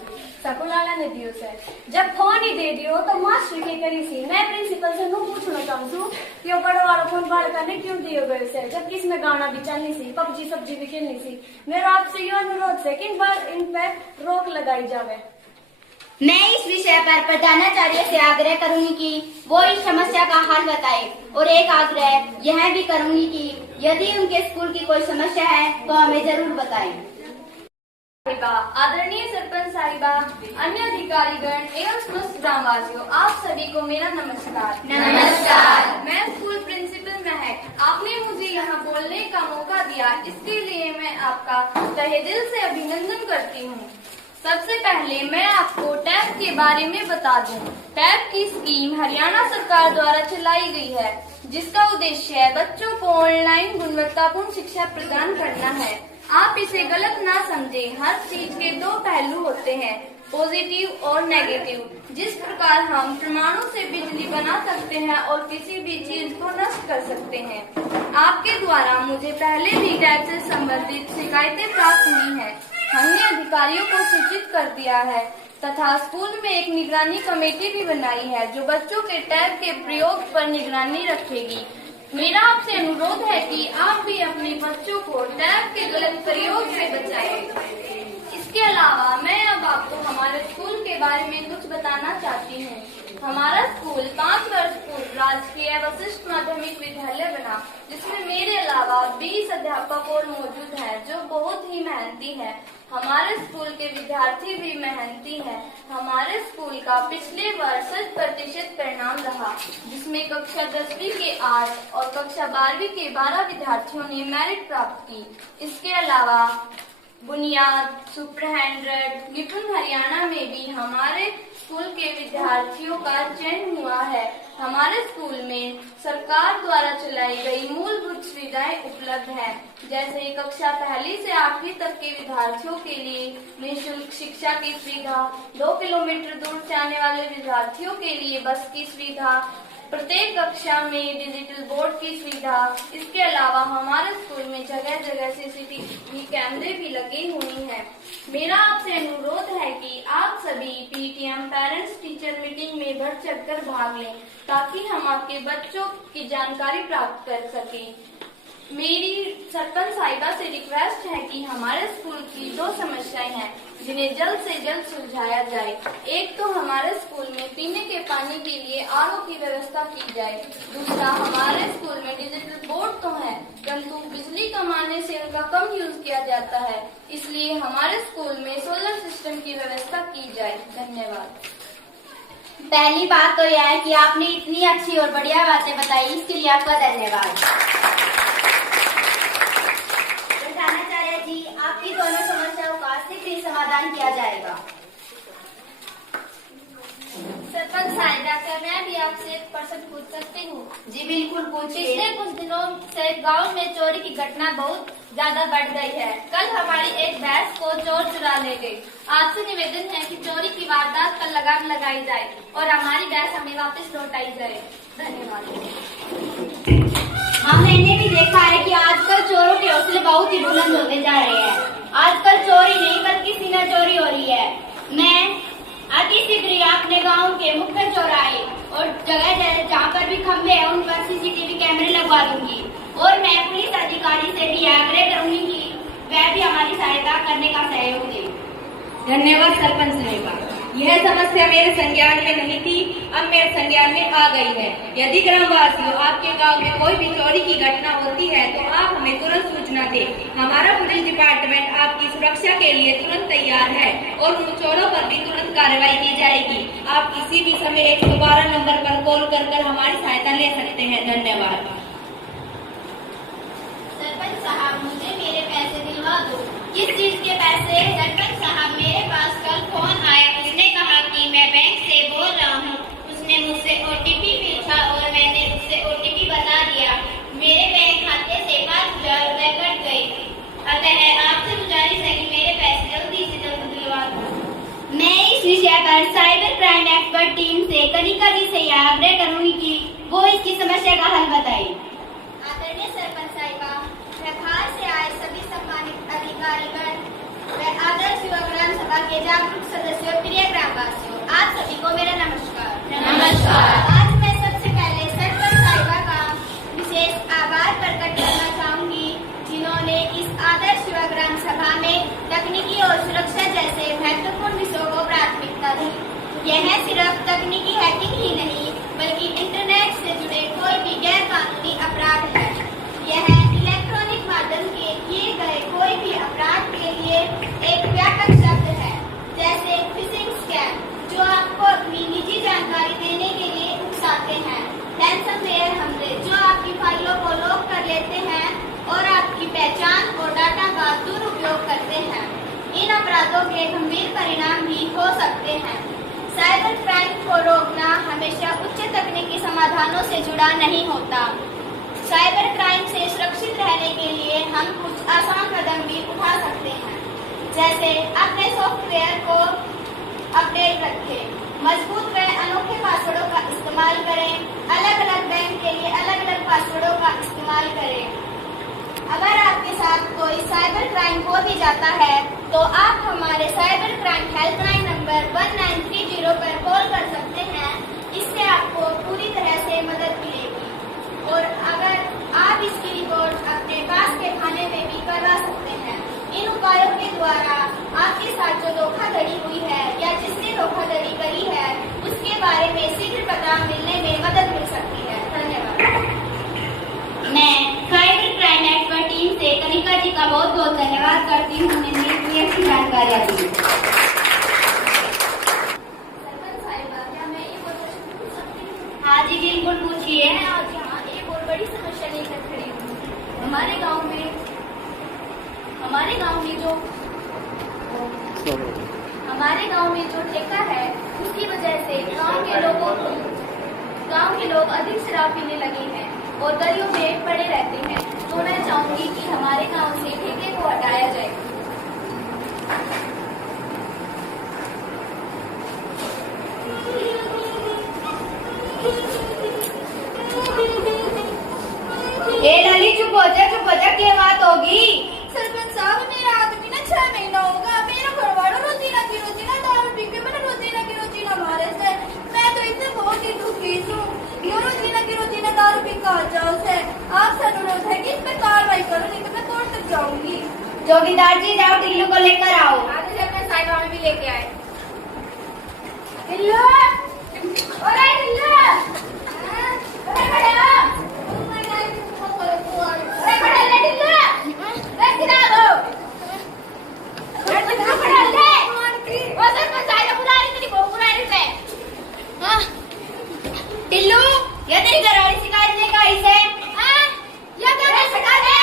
स्कूल वाला ने दियो से जब फोन ही दे दियो तो मास्टर के करी सी। मैं प्रिंसिपल से नु पूछना चाहूं सु कि वो बड़ो वाला फोन पढ़ करने क्यों दियो गए से, जबकि इसमें गाना भी चलनी सी, पबजी सब्जी भी खेलनी सी। मेरा आपसे ये अनुरोध है कि इन पे रोक लगाई जावे। मैं इस विषय पर प्रधानाचार्य से आग्रह करूंगी कि वो इस समस्या का हल बताए, और एक आग्रह यह भी करूंगी कि यदि उनके स्कूल की कोई समस्या है तो हमें जरूर बताएं। आदरणीय सरपंच साहिबा, अन्य अधिकारीगण एवं समस्त ग्रामवासियों, आप सभी को मेरा नमस्कार। नमस्कार। मैं स्कूल प्रिंसिपल महक, आपने मुझे यहाँ बोलने का मौका दिया, इसके लिए मैं आपका तहे दिल से अभिनंदन करती हूँ। सबसे पहले मैं आपको टैब के बारे में बता दूं। टैब की स्कीम हरियाणा सरकार द्वारा चलाई गई है, जिसका उद्देश्य बच्चों को ऑनलाइन गुणवत्तापूर्ण शिक्षा प्रदान करना है। आप इसे गलत ना समझें, हर चीज के दो पहलू होते हैं, पॉजिटिव और नेगेटिव। जिस प्रकार हम परमाणु से बिजली बना सकते हैं और किसी भी चीज को नष्ट कर सकते हैं। आपके द्वारा मुझे पहले भी टैब से संबंधित शिकायतें प्राप्त हुई हैं। हमने अधिकारियों को सूचित कर दिया है तथा स्कूल में एक निगरानी कमेटी भी बनाई है जो बच्चों के टैब के प्रयोग पर निगरानी रखेगी। मेरा आपसे अनुरोध है कि आप भी अपने बच्चों को टैब के गलत प्रयोग से बचाएं। इसके अलावा मैं अब आपको हमारे स्कूल के बारे में कुछ बताना चाहती हूँ। हमारा स्कूल 5 वर्ष पूर्व राजकीय वशिष्ठ माध्यमिक विद्यालय बना, जिसमें मेरे अलावा 20 अध्यापक और मौजूद हैं जो बहुत ही मेहनती हैं। हमारे स्कूल के विद्यार्थी भी मेहनती हैं। हमारे स्कूल का पिछले वर्ष 100% परिणाम रहा, जिसमें कक्षा 10वीं के 8 और कक्षा 12वीं के 12 विद्यार्थियों ने मेरिट प्राप्त की। इसके अलावा बुनियाद, सुपर 100, निपुण हरियाणा में भी हमारे स्कूल के विद्यार्थियों का चयन हुआ है। हमारे स्कूल में सरकार द्वारा चलाई गई मूलभूत सुविधाएं उपलब्ध हैं, जैसे कक्षा 1 से 8वीं तक के विद्यार्थियों के लिए निःशुल्क शिक्षा की सुविधा, 2 किलोमीटर दूर से आने वाले विद्यार्थियों के लिए बस की सुविधा, प्रत्येक कक्षा में डिजिटल बोर्ड की सुविधा। इसके अलावा हमारे स्कूल में जगह जगह सीसीटीवी कैमरे भी लगे हुए हैं। मेरा आपसे अनुरोध है कि आप सभी पीटीएम पेरेंट्स टीचर मीटिंग में बढ़ चढ़कर भाग लें, ताकि हम आपके बच्चों की जानकारी प्राप्त कर सकें। मेरी सरपंच साहिबा से रिक्वेस्ट है कि हमारे स्कूल की 2 समस्याएं हैं जिन्हें जल्द से जल्द सुलझाया जाए। एक तो हमारे स्कूल में पीने के पानी के लिए आरओ की व्यवस्था की जाए। दूसरा, हमारे स्कूल में डिजिटल बोर्ड तो है, परंतु बिजली कमाने से उनका कम यूज किया जाता है, इसलिए हमारे स्कूल में सोलर सिस्टम की व्यवस्था की जाए। धन्यवाद। पहली बात तो यह है कि आपने इतनी अच्छी और बढ़िया बातें बताई, इसके लिए आपका धन्यवाद। प्रधानाचार्य जी, आपकी दोनों समस्याओं का शीघ्र ही समाधान किया जाएगा। सरपंच साहिबा, क्या मैं भी आपसे एक प्रश्न पूछ सकती हूँ? जी बिल्कुल, पूछिए। पिछले कुछ दिनों से गांव में चोरी की घटना बहुत ज्यादा बढ़ गई है। कल हमारी एक भैंस को चोर चुरा ले गई। आपसे निवेदन है कि चोरी की वारदात पर लगाम लगाई जाए और हमारी भैंस हमें वापस लौटाई जाए। धन्यवाद। हाँ, मैंने भी देखा है कि आजकल चोरों के हौसले बहुत ही बुलंद होते जा रहे हैं। आजकल चोरी नहीं बल्कि सीना चोरी हो रही है। मैं अति शीघ्र ही अपने गांव के मुख्य चौराहे और जगह जगह जहाँ पर भी खंभे हैं उन पर सीसीटीवी कैमरे लगवा दूंगी, और मैं पुलिस अधिकारी से भी आग्रह करूंगी कि वह भी हमारी सहायता करने का सहयोग दे। धन्यवाद सरपंच साहिबा। यह समस्या मेरे संज्ञान में नहीं थी, अब मेरे संज्ञान में आ गई है। यदि ग्रामवासियों आपके गांव में कोई भी चोरी की घटना होती है तो आप हमें तुरंत सूचना दें। हमारा पुलिस डिपार्टमेंट आपकी सुरक्षा के लिए तुरंत तैयार है और उन चोरों पर भी तुरंत कार्रवाई की जाएगी। आप किसी भी समय 112 नंबर पर कॉल कर हमारी सहायता ले सकते हैं। धन्यवाद। सरपंच सरपंच साहब मुझे मेरे पैसे दिलवा दो। किस चीज के पैसे? सरपंच साहब मेरे पास कल फोन आया, उसने कहा कि मैं बैंक से बोल रहा हूँ। उसने मुझसे OTP पूछा और मैंने उससे OTP बता दिया। मेरे बैंक खाते से 5,000 रुपए कट गए। अतः आपसे गुजारिश है कि मेरे पैसे जल्दी से जल्दी दिलवा दो। मैं इस विषय पर साइबर क्राइम एक्सपर्ट टीम से कनिका जी से यह आग्रह करूंगी कि वो इसकी समस्या का हल बताए। आदरणीय सरपंच साहिबा, प्रभार से आए सभी सम्मानित अधिकारीगण व आदर्श युवा ग्राम सभा के जागरूक सदस्यों, प्रिय ग्रामवासियों, आप सभी को मेरा नमस्कार। नमस्कार। आज मैं सबसे पहले सरपंच साहिबा का विशेष आभार प्रकट करना चाहूंगी, जिन्होंने इस आदर्श युवा ग्राम सभा में तकनीकी और सुरक्षा जैसे महत्वपूर्ण विषयों को प्राथमिकता दी। यह सिर्फ तकनीकी हैकिंग ही नहीं, बल्कि इंटरनेट से जुड़े कोई भी गैर कानूनी अपराध है। यह इलेक्ट्रॉनिक माध्यम के किए गए कोई भी अपराध के लिए एक व्यापक शब्द है, जैसे फिशिंग स्कैम, जो आपको अपनी निजी जानकारी देने के लिए उकसाते हैं, रैंसमवेयर हमले, जो आपकी फाइलों को लॉक कर लेते हैं और आपकी पहचान और डाटा का दुरुपयोग करते हैं। इन अपराधों के गंभीर परिणाम भी हो सकते हैं। साइबर क्राइम को रोकना हमेशा उच्च तकनीकी समाधानों से जुड़ा नहीं होता। साइबर क्राइम से सुरक्षित रहने के लिए हम कुछ आसान कदम भी उठा सकते हैं, जैसे अपने सॉफ्टवेयर को अपडेट रखें, मजबूत व अनोखे पासवर्डों का इस्तेमाल करें, अलग अलग बैंक के लिए अलग अलग पासवर्डों का इस्तेमाल करें। अगर आपके साथ कोई साइबर क्राइम हो भी जाता है तो आप हमारे साइबर क्राइम हेल्पलाइन नंबर 1930 पर कॉल कर सकते हैं। इससे आपको पूरी तरह से मदद मिलेगी और अगर आप इसकी रिपोर्ट अपने पास के थाने में भी करवा सकते हैं। इन उपायों के द्वारा आपके साथ जो धोखाधड़ी हुई है या जिसने धोखाधड़ी करी है उसके बारे में शीघ्र पता मिलने में मदद मिल सकती है। धन्यवाद। मैं साइबर क्राइम एक्सपर्ट टीम से कनिका जी का बहुत बहुत धन्यवाद करती हूँ, उन्होंने इतनी अच्छी जानकारी दी। हाँ जी बिल्कुल पूछिए। आज यहाँ एक और बड़ी समस्या लेकर खड़ी हूँ। हमारे गांव में जो ठेका है उसकी वजह से गांव के लोग अधिक शराब पीने लगे हैं और गलियों में पड़े रहते हैं। तो मैं चाहूंगी कि हमारे गांव से ठेके को हटाया जाए। ए लली चुप हो जा, क्या बात होगी? सरपंच साहब, मेरा आदमी ना 6 महीना होगा, मेरा घरवाला रोजी ना दारू पी के मैंने रोजी ना मारे से। मैं तो इससे बहुत ही दुखी हूँ। यो रोजी ना दारू पी का जाओ से। आपसे अनुरोध है कि इस पर कार्रवाई करो, नहीं तो मैं कोर्ट तक जाऊंगी। चौकीदार जी जाओ, टिल्लू को लेकर आओ। आधे सरपंच साहिबा में भी लेके आए। टिल्लू, अरे टिल्लू, अरे खड़ा ले टिल्लू, रे गिरा दो, रे टिल्लू खड़ा ले। वो सरपंच साहिबा बुला रही, तेरी बहू बुला रही है। हाँ टिल्लू, ये तेरी घरवाली शिकायत लेकर आई से? हाँ, ये क्या कर सका है?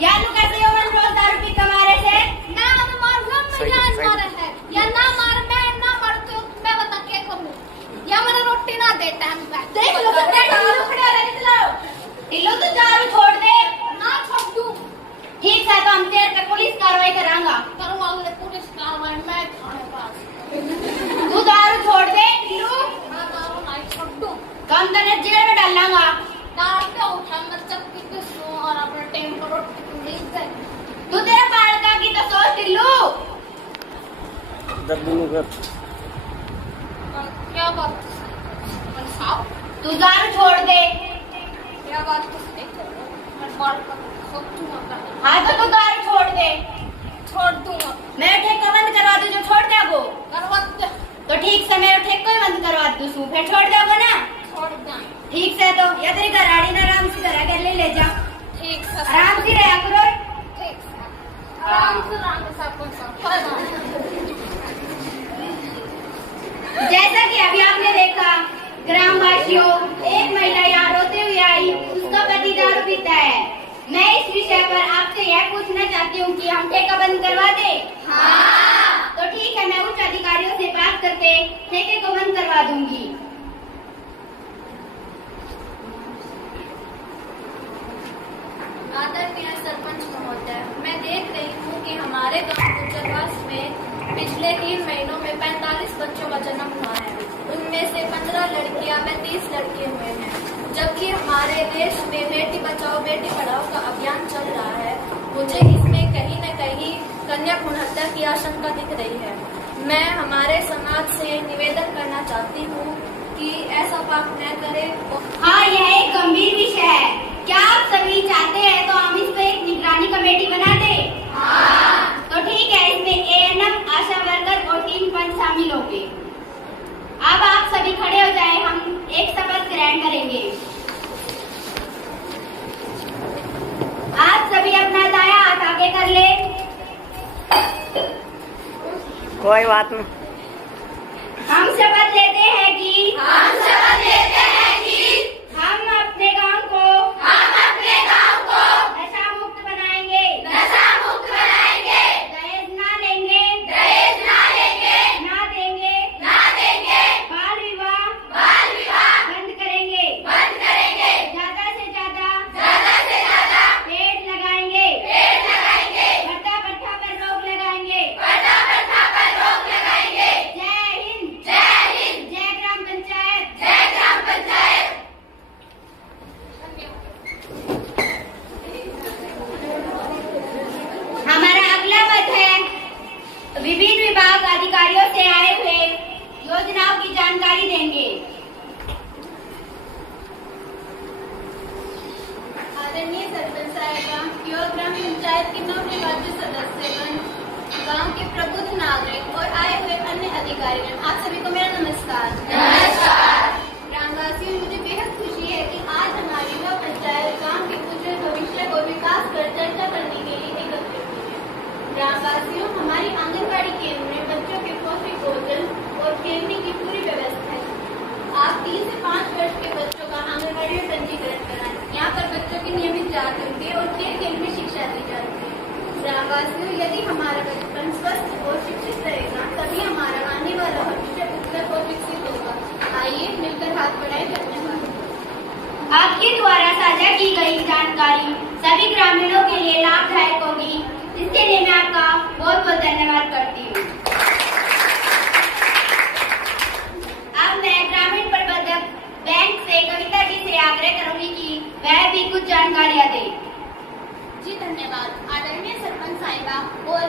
यार तू कैसे हो रोज दारू पी के मारे से? ना मैं मारूंगा, मैं जान मारा है या ना मार, मैं ना मार तो मैं बता क्या करूँ? या मैंने रोटी ना देता है। देख लो टिल्लू खड़ा रह टिल्लू। टिल्लू तू दारू छोड़ दे। ना छोड़ दूँ। ठीक है तो हम तेरे पे पुलिस कार्रवाई करांगा। करवाओगे पुलिस कार्रवाई, मैं थाने पास। तू दारू छोड़ दे टिल्लू, मैं दारू नहीं छोड़ दूँ। कम तने जेल में डालांगा। दारू पे उठा मैं चक्की पे सो और अपने टाइम पर रोटी ले जाए। तू तेरा बालका की तो सोच टिल्लू। क्या बात साहब, तू दारू छोड़ दे। क्या बात मैं बाल का सोचूंगा। हाँ तो तू दारू छोड़ दे। छोड़ दूंगा। मैं ठेका बंद करवा दूँ जो छोड़ दे वो। करवा दे। तो ठीक से मेरे ठेका ही बंद करवा दूँ, फिर छोड़ दोगे ना? छोड़ दें। ठीक से तो या तेरी घरवाली ने आराम से घर के ले जा। ठीक से आराम से रहा करो। ठीक से आराम से सब कुछ जैसा कि अभी आपने देखा ग्रामवासियों, एक महिला यहाँ रोते हुए आई, उसका पति दारू पीता है। मैं इस विषय पर आपसे यह पूछना चाहती हूँ कि हम ठेका बंद करवा दें? हाँ। तो ठीक है, मैं उच्च अधिकारियों से बात करके ठेके को बंद करवा दूंगी। आदरणीय सरपंच महोदय, मैं देख रही हूँ कि हमारे गांव गुजरवास में पिछले 3 महीनों में 45 बच्चों का जन्म हुआ है। उनमें से 15 लड़कियां व 30 लड़के हुए हैं। जबकि हमारे देश में बेटी बचाओ बेटी पढ़ाओ का अभियान चल रहा है, मुझे इसमें कहीं न कहीं कन्या भ्रूण हत्या की आशंका दिख रही है। मैं हमारे समाज से निवेदन करना चाहती हूँ कि ऐसा पाप न करें। हाँ, यह एक गंभीर विषय है। क्या आप सभी चाहते हैं तो हम इस पर एक निगरानी कमेटी बना दें? हाँ। तो ठीक है, इसमें एएनएम, आशा वर्कर और 3 पंच शामिल होंगे। अब आप सभी खड़े हो जाएं, हम एक शपथ ग्रहण करेंगे। आप सभी अपना दायां हाथ आगे कर ले। कोई बात नहीं। हम शपथ लेते हैं कि हम अपने गांव को नशा मुक्त बनाएंगे। दहेज ना लेंगे, ना देंगे। बाल विवाह बंद करेंगे। ज्यादा से ज्यादा पेड़ लगाएंगे। भट्टा पर रोक लगाएंगे। जय हिंद। जय ग्राम पंचायत। हमारा अगला पद है विभिन्न विभाग अधिकारियों से आए हुए योजनाओं की जानकारी देंगे। आदरणीय सरपंच साहिबा, ग्राम पंचायत के नवनिर्वाचित सदस्यगण, गांव के प्रबुद्ध नागरिक और आए हुए अन्य अधिकारीगण, आप सभी को मेरा नमस्कार। ग्रामवासियों, मुझे बेहद खुशी है कि आज हमारी युवा पंचायत गांव के उज्जवल भविष्य को विकास पर चर्चा करने के लिए एकत्रित हुई है। ग्रामवासियों, हमारी आंगनबाड़ी केंद्र में बच्चों के पौष्टिक भोजन और खेलने की पूरी व्यवस्था है। आप 3 से 5 वर्ष के बच्चों का आंगनबाड़ी में पंजीकरण कराएं। यहाँ पर बच्चों की नियमित जांच होती है और खेल में शिक्षा दी जाती है। ग्रामवासियों, यदि हमारा बचपन स्वस्थ और शिक्षित रहेगा, तभी हमारा आने वाला भविष्य उज्जवल और विकसित होगा। आइए मिलकर हाथ बढ़ाएं। धन्यवाद। आपके द्वारा साझा की गई जानकारी सभी ग्रामीणों के लिए लाभदायक होगी, इसके लिए मैं आपका बहुत बहुत धन्यवाद करती हूँ। अब मैं ग्रामीण प्रबंधक बैंक से कविता जी से आग्रह करूंगी कि वह भी कुछ जानकारियाँ दें। जी धन्यवाद। आदरणीय सरपंच साहिबा और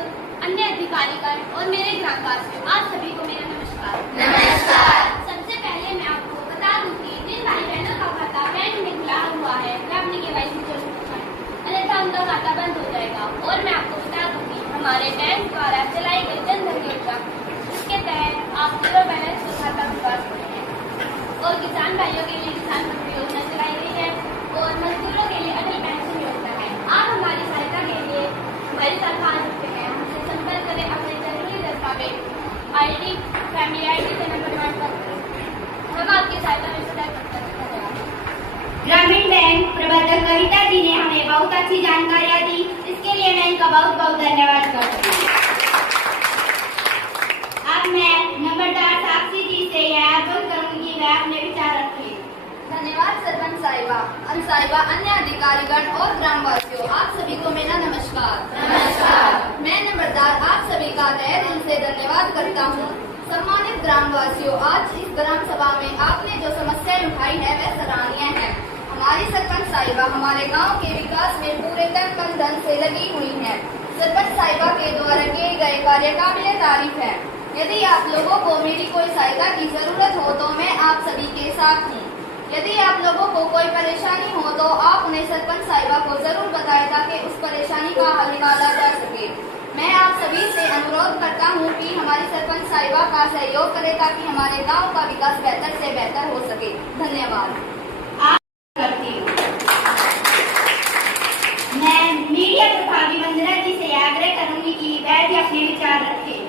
अन्य अधिकारीगण और मेरे ग्रामवासियों, आप सभी को मेरा नमस्कार। सबसे पहले मैं आपको बता दूं कि जिन भाई बहनों का खाता बैंक में खुला हुआ है, वे अपनी केवाईसी जरूर कराएं, अन्यथा उनका खाता बंद हो जाएगा। और मैं आपको बता दूं कि हमारे बैंक द्वारा चलाई गई जन धन योजना, जिसके तहत आप 0 बैलेंस से खाता खुलवा सकते हैं। और किसान भाइयों के लिए किसान बंधु योजना चलाई गई है और मजदूरों के लिए अटल पेंशन योजना है। आप हमारी सहायता के लिए हमारे साथ आ सकते हैं। हमसे संपर्क करें। अपने जरूरी दस्तावेज, ID, फैमिली ID, जन्म प्रमाण पत्र, हम आपकी सहायता में सदैव तत्पर हैं। ग्रामीण बैंक प्रबंधक कविता जी ने हमें बहुत अच्छी जानकारियाँ दी, इसके लिए मैं इनका बहुत बहुत धन्यवाद करती हूँ। अब मैं नंबरदार साक्षी जी से यह आग्रह करूंगी कि वह अपने विचार रखें। धन्यवाद सरपंच साहिबा, अन्य अधिकारीगण और ग्रामवासियों, आप सभी को मेरा नमस्कार। मैं नंबरदार आप सभी का तहे दिल से धन्यवाद करता हूँ। सम्मानित ग्रामवासियों, आज इस ग्राम सभा में आपने जो समस्याएं उठाई है वह सराहनीय है। हमारी सरपंच साहिबा हमारे गांव के विकास में पूरे तन धन से लगी हुई है। सरपंच साहिबा के द्वारा किए गए कार्य काबिले तारीफ है। यदि आप लोगों को मेरी कोई सहायता की जरूरत हो तो मैं आप सभी के साथ हूँ। यदि आप लोगों को कोई परेशानी हो तो आप उन्हें सरपंच साहिबा को जरूर बताएं ताकि उस परेशानी का हल निकाला जा सके। मैं आप सभी से अनुरोध करता हूं कि हमारी सरपंच साहिबा का सहयोग करें ताकि हमारे गांव का विकास बेहतर से बेहतर हो सके। धन्यवाद। मैं मीडिया प्रभारी वंदना जी से आग्रह करूंगी कि वह भी अपने विचार रखें।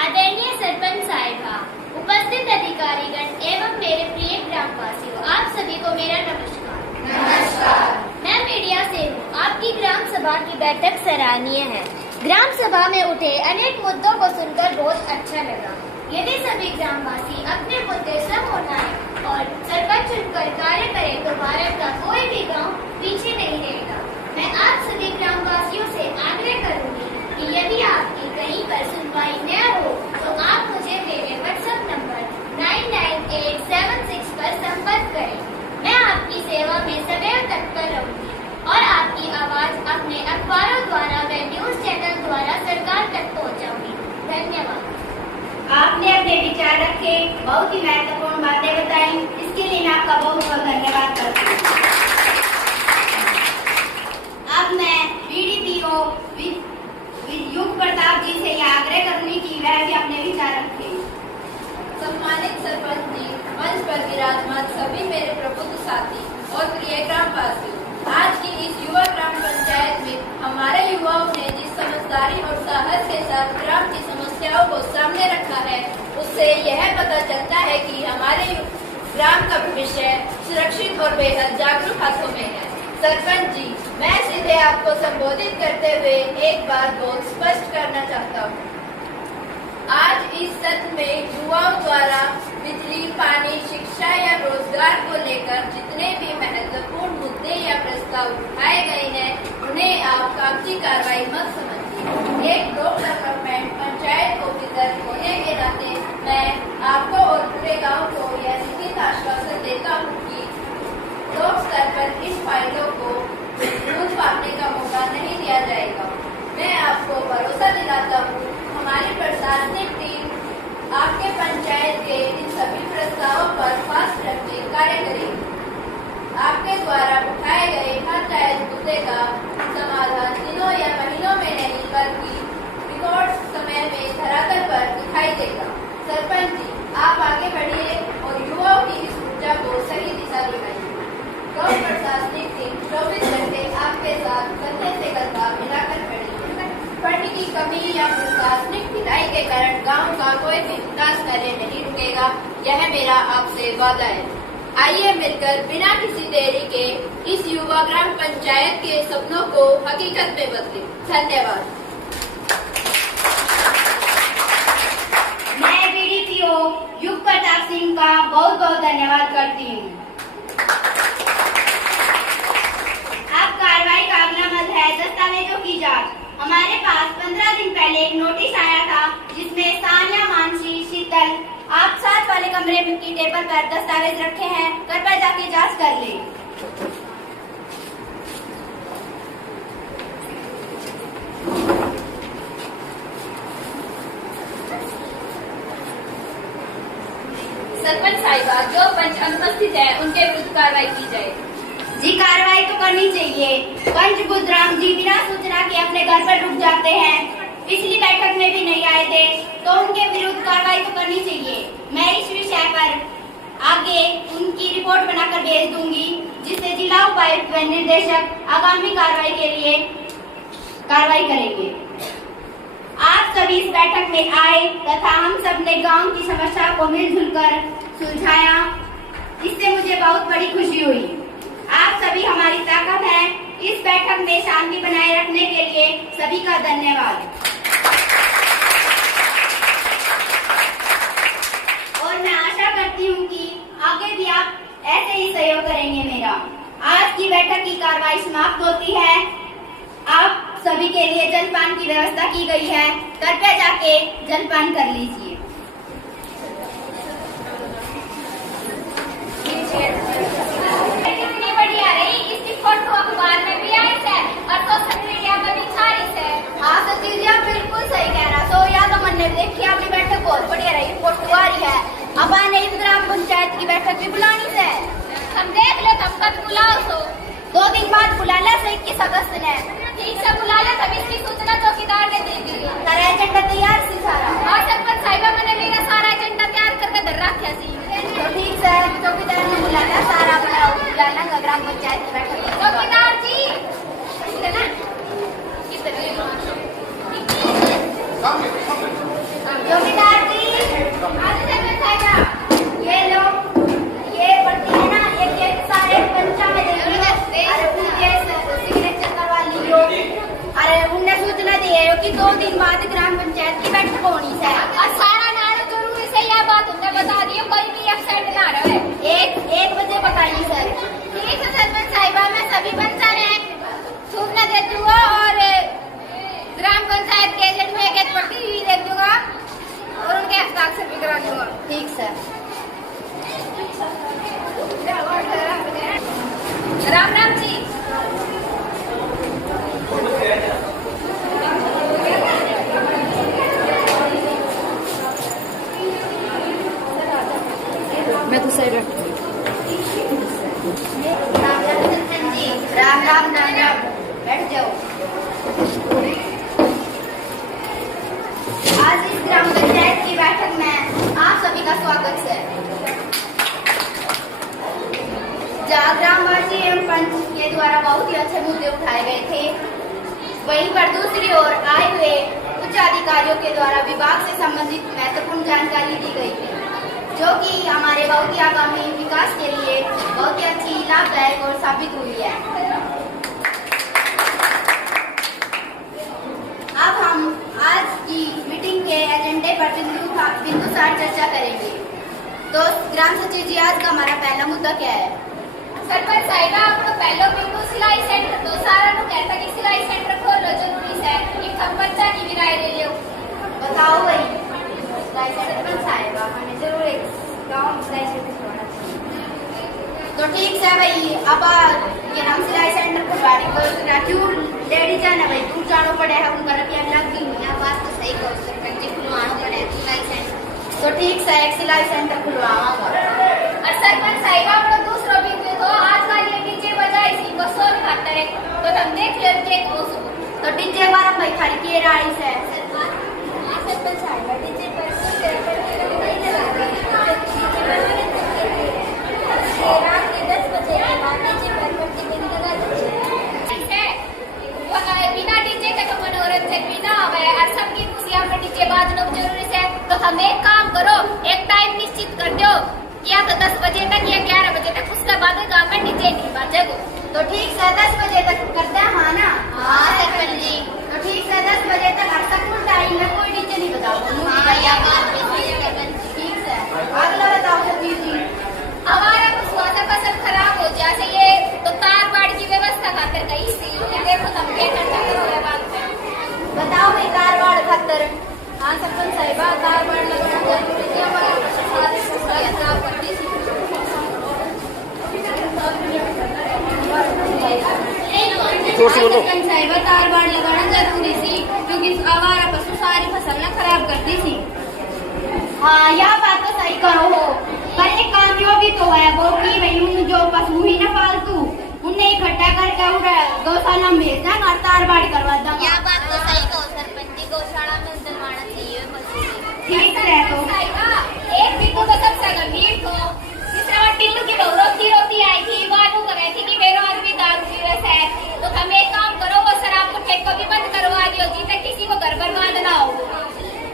आदरणीय सरपंच साहिबा, उपस्थित अधिकारीगण एवं मेरे प्रिय ग्रामवासियों, आप सभी को मेरा नमस्कार। मैं मीडिया से हूँ। आपकी सभा की बैठक सराहनीय है। ग्राम सभा में उठे अनेक मुद्दों को सुनकर बहुत अच्छा लगा। यदि सभी ग्रामवासी अपने मुद्दे सब उठाएं और सरपंच चुनकर कार्य करें तो भारत का कोई भी गांव पीछे नहीं रहेगा। मैं आप सभी ग्रामवासियों से आग्रह करूंगी कि यदि आपकी कहीं पर सुनवाई न हो तो आप मुझे मेरे व्हाट्सएप नंबर 99876 पर संपर्क करें। मैं आपकी सेवा में सदैव तत्पर रहूंगी और आपकी आवाज अपने अखबारों द्वारा व न्यूज चैनल द्वारा सरकार तक पहुंचाऊंगी। धन्यवाद। आपने अपने विचार रखे, बहुत ही महत्वपूर्ण बातें बताई, इसके लिए मैं आपका बहुत बहुत धन्यवाद करती हूँ। अब मैं बीडीपीओ युग प्रताप जी से यह आग्रह करूंगी कि वह भी अपने विचार रखें। सम्मानित सरपंच जी, मंच पर विराजमान सभी मेरे प्रबुद्ध साथी और प्रिय ग्रामवासियों, आज की इस युवा ग्राम पंचायत में हमारे युवाओं ने जिस समझदारी और साहस के साथ ग्राम की समस्याओं को सामने रखा है, उससे यह पता चलता है कि हमारे ग्राम का भविष्य सुरक्षित और बेहद जागरूक हाथों में है। सरपंच जी, मैं सीधे आपको संबोधित करते हुए एक बात बहुत स्पष्ट करना चाहता हूँ। आज इस सत्र में युवाओं द्वारा बिजली, पानी, शिक्षा या रोजगार को लेकर जितने भी महत्वपूर्ण मुद्दे या प्रस्ताव उठाए गए हैं, उन्हें आप कागजी कार्रवाई मत समझिए। एक ब्लॉक डेवलपमेंट पंचायत ऑफिसर होने के नाते मैं आपको और पूरे गांव को यह लिखित आश्वासन देता हूँ कि ब्लॉक स्तर पर इन फाइलों को दूध पाने का मौका नहीं दिया जाएगा। मैं आपको भरोसा दिलाता हूँ, हमारी प्रशासनिक टीम आपके पंचायत के इन सभी प्रस्तावों पर फास्ट ट्रैक में कार्य करेगी। आपके द्वारा उठाए गए हर जायज मुद्दे का समाधान दिनों या महीनों में नहीं बल्कि रिकॉर्ड समय में धरातल पर दिखाई देगा। सरपंच जी, आप आगे बढ़िए और युवाओं की इस ऊर्जा को सही दिशा दिखाइए। गाँव प्रशासनिक टीम 24 घंटे आपके साथ कंधे से कंधा मिलाकर खड़ी है। फंड की कमी या प्रशासनिक ढिलाई के कारण गांव का कोई भी विकास कार्य नहीं रुकेगा, यह मेरा आपसे वादा है। आइए मिलकर बिना किसी देरी के इस युवा ग्राम पंचायत के सपनों को हकीकत में बदलें। धन्यवाद। मैं बीडीपीओ युग प्रताप सिंह का बहुत बहुत धन्यवाद करती हूँ। अब कार्रवाई का अगला मद है दस्तावेजों की जांच। हमारे पास 15 दिन पहले एक नोटिस आया था जिसमें सानिया, मानसी, शीतल आप साथ वाले कमरे में की टेबल पर दस्तावेज रखे हैं, कृपया जाके जांच कर लें। सरपंच साहिबा, जो पंच अनुपस्थित है उनके विरुद्ध कार्रवाई की जाए। जी, कार्रवाई तो करनी चाहिए। पंच बुधराम जी बिना सूचना के अपने घर पर रुक जाते हैं, पिछली बैठक में भी नहीं आए थे, तो उनके विरुद्ध कार्रवाई तो करनी चाहिए। मैं इस विषय पर आगे उनकी रिपोर्ट बनाकर भेज दूंगी, जिससे जिला उपायुक्त व निर्देशक आगामी कार्रवाई के लिए कार्रवाई करेंगे। आप सभी इस बैठक में आए तथा हम सब ने गाँव की समस्या को मिलजुल कर सुलझाया, इससे मुझे बहुत बड़ी खुशी हुई। आप सभी हमारी ताकत हैं। इस बैठक में शांति बनाए रखने के लिए सभी का धन्यवाद। और मैं आशा करती हूँ कि आगे भी आप ऐसे ही सहयोग करेंगे मेरा। आज की बैठक की कार्रवाई समाप्त होती है। आप सभी के लिए जलपान की व्यवस्था की गई है, कृपया जाके जलपान कर लीजिए। कितनी बढ़िया रही, इसकी फोटो अखबार में भी आई है और सोशल मीडिया पर भी छाई है। हाँ सचिव जी, आप बिल्कुल सही कह रहा। तो यादव मन ने देखी आपकी बैठक बहुत बढ़िया रही, फोटो आ रही है। अब आने इस ग्राम पंचायत की बैठक भी बुलानी है। हम देख ले, तब कब बुलाओ तो 2 दिन बाद बुला ले, 21 अगस्त ने। ठीक से बुला ले, तब इसकी सूचना चौकीदार ने दे दी। सारा एजेंडा तैयार सी सारा। और सरपंच साहिबा मैंने मेरा सारा एजेंडा तैयार करके धर रखा सी। तो ठीक से चौकीदार ने बुलाया, सारा बुलाना ग्राम पंचायत की बैठक। चौकीदार जी, कितना चौकीदार जी, ये लो, ये पट्टी है ना, एक सारे पंचा में दे दो और उनके सिग्नेचर करवा लियो। राम राम जी। मैं तो सही राम राम चंदन जी। राम राम राम राम। बैठ जाओ। आज इस ग्राम पंचायत की बैठक में आप सभी का स्वागत है। जहाँ ग्रामवासी एवं पंच के द्वारा बहुत ही अच्छे मुद्दे उठाए गए थे, वहीं पर दूसरी ओर आए हुए उच्च अधिकारियों के द्वारा विभाग से संबंधित महत्वपूर्ण जानकारी दी गई थी, जो कि हमारे बहुत ही आगामी विकास के लिए बहुत ही अच्छी, लाभदायक और साबित हुई है। अब हम आज की मीटिंग के एजेंडे पर बिंदुसार चर्चा करेंगे। तो ग्राम सचिव जी, आज का हमारा पहला मुद्दा क्या है? सरपंच साहिबा, आपको पहलो बिंदु सिलाई सेंटर तो सारा नु कहता कि सिलाई सेंटर खोलो जरूरी है। एक हम बच्चा की भी राय ले लो। बताओ भाई। सिलाई सेंटर साहिबा, हमें जरूर एक गाँव में सिलाई सेंटर खुलवाना चाहिए। तो ठीक है भाई, अब ये हम सिलाई सेंटर खुलवाने को क्यों लेडी जाना भाई, दूर जाना पड़े है, उनका रुपया लग गई है। बात तो सही कहो सरपंच जी, खुलवाना पड़े सिलाई सेंटर। तो ठीक है, एक सिलाई सेंटर खुलवाऊंगा। और सरपंच साहिबा, आपको दूसरा बिंदु तो आज का ये डीजे बजाई सी को सो खातर है, तो हम देख लेते हैं को। तो डीजे बार भाई खाली के राइस है। सरपंच साहिबा, डीजे पर तो नहीं लगा रात के 10 बजे के बाद डीजे पर प्रतिबंध लगा दीजिए। ठीक है, वो बिना डीजे के तो मनोरंजन भी ना होवे और सबकी खुशियां में डीजे बाजना जरूरी है। तो हम एक काम करो, एक टाइम निश्चित कर दो, या तो 10 बजे तक या 11 बजे तक, उसके बाद गाँव में डीजे नहीं बजेगा। तो ठीक है, 10 बजे तक करते हैं। हाँ ना? हाँ सरपंच जी। तो ठीक है, 10 बजे तक हर सकूल टाइम में कोई डीजे नहीं बताओ। हाँ, यह बात भी सही है सरपंच जी। ठीक है, अगला बताओ सचिव जी। हमारा कुछ वादा फसल खराब हो जैसे ये तो तार बाड़ की व्यवस्था खातर कही थी, देखो तुम क्या करता करो बात में। बताओ भाई, कारवाड़ खतर। हाँ सरपंच साहिबा, तार बाड़ लगाना जरूरी है। हमारा सारी फसलें खराब करती थी। सरपंच साहिबा, तार बाड़ लगाना जरूरी थी, क्योंकि आवारा पशु सारी फसल न खराब करती थी। हाँ, यह बात तो सही करो हो, पर एक काम यो भी तो है वो कि भाई उन जो पशु ही न पालतू, उन्हें इकट्ठा करके गौशाला में भेजना और तार बाड़ करवा देना। यह बात तो सही कहो सरपंच जी, गौशाला में डलवाना चाहिए पशु। ठीक है। तो एक बिंदु तो सबसे गंभीर को जिसमें और टिल्लू की बहू रोती आई थी, बाबू कह रही थी कि मेरा आदमी दारू पी रहा है। तो हम एक काम करो, वो शराब को ठेको भी बंद करवा दियो, जिससे किसी को घर बर्बाद ना हो।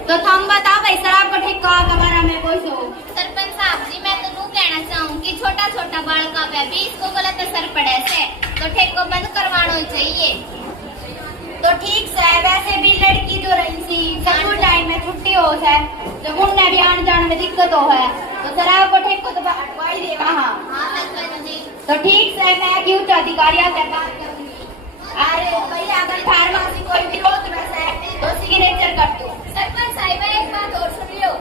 तो तुम बताओ भाई, शराब को ठेका के बारे में कोई सो? सरपंच साहब जी, मैं तो नू कहना चाहूँ कि छोटा छोटा बालका पे भी इसको गलत असर पड़े से, तो ठेको बंद करवाना चाहिए। तो ठीक है, वैसे भी लड़की जो रही थी स्कूल टाइम में छुट्टी हो है, तो उन्हें भी आने जाने में दिक्कत हो है, तो शराब को ठेको तो हटवा ही देगा। हाँ सरपंच जी। तो ठीक है, मैं की उच्च अधिकारी से बात करूंगी। अरे भाई, अगर फार्मेसी कोई विरोध में है तो सिग्नेचर कर दो। सरपंच साहिबा, एक बात और सुन लो।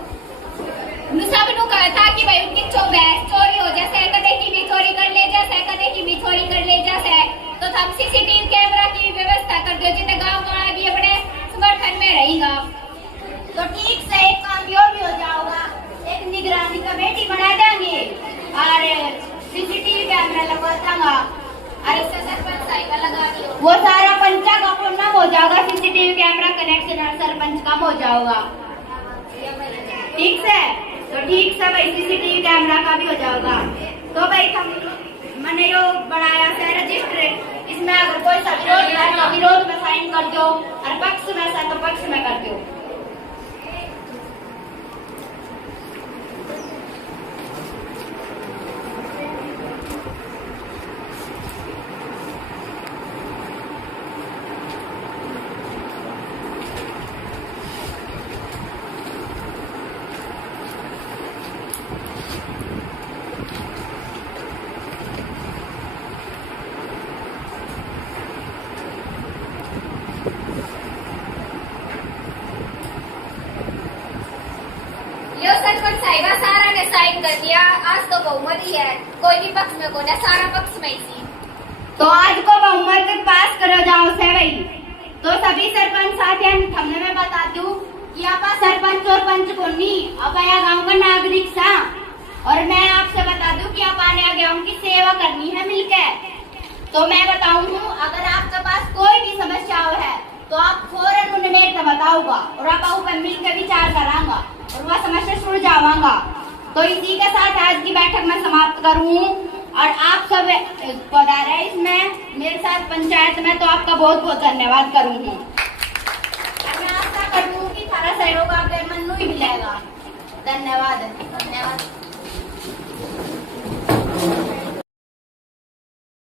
सब नु कहा था कि भाई उनकी चोरी हो जैसे, कदे की भी चोरी कर ले जैसे, कदे की भी चोरी कर ले जैसे, तो हम सीसीटीवी कैमरा की व्यवस्था कर दो, जिससे गांव वाला भी अपने समर्थन में रहेगा। तो ठीक है, एक काम यो भी हो जाओगा, एक निगरानी कमेटी बना देंगे और सीसीटीवी कैमरा लगवा देंगे। अरे सरपंच साहिबा लगा दियो, वो सारा पंचा का पूर्ण हो जाएगा, सीसीटीवी कैमरा कनेक्शन और सरपंच कम हो जाएगा। ठीक है? तो ठीक है भाई, सीसीटीवी कैमरा का भी हो जाएगा। तो भाई मैंने यो बनाया है रजिस्टर, इसमें अगर कोई सा विरोध है तो विरोध में साइन कर दो और पक्ष में है तो पक्ष में कर दो। कर दिया, आज तो बहुमत ही है, कोई भी पक्ष में को ना, सारा पक्ष में ही। तो आज को बहुमत पास करो जाओ से भाई। तो सभी सरपंच साथियों हमने मैं बता दूं कि आप सरपंच और पंच को नहीं, आप आया गाँव का नागरिक सा, और मैं आपसे बता दूं कि आप आने गाँव की सेवा करनी है मिलकर। तो मैं बताऊं हूँ, अगर आपके पास कोई भी समस्या है तो आप फौरन उन्हें मेरे से बताऊंगा और आप ऊपर मिलकर विचार करांगा और वह समस्या सुलझावांगा। तो इसी के साथ आज की बैठक में समाप्त करूँ और आप सब पधारे इसमें मेरे साथ पंचायत में, तो आपका बहुत बहुत धन्यवाद करूँगी। और मैं आशा करूँ कि सारा सहयोग आपके मन में ही मिलेगा। धन्यवाद।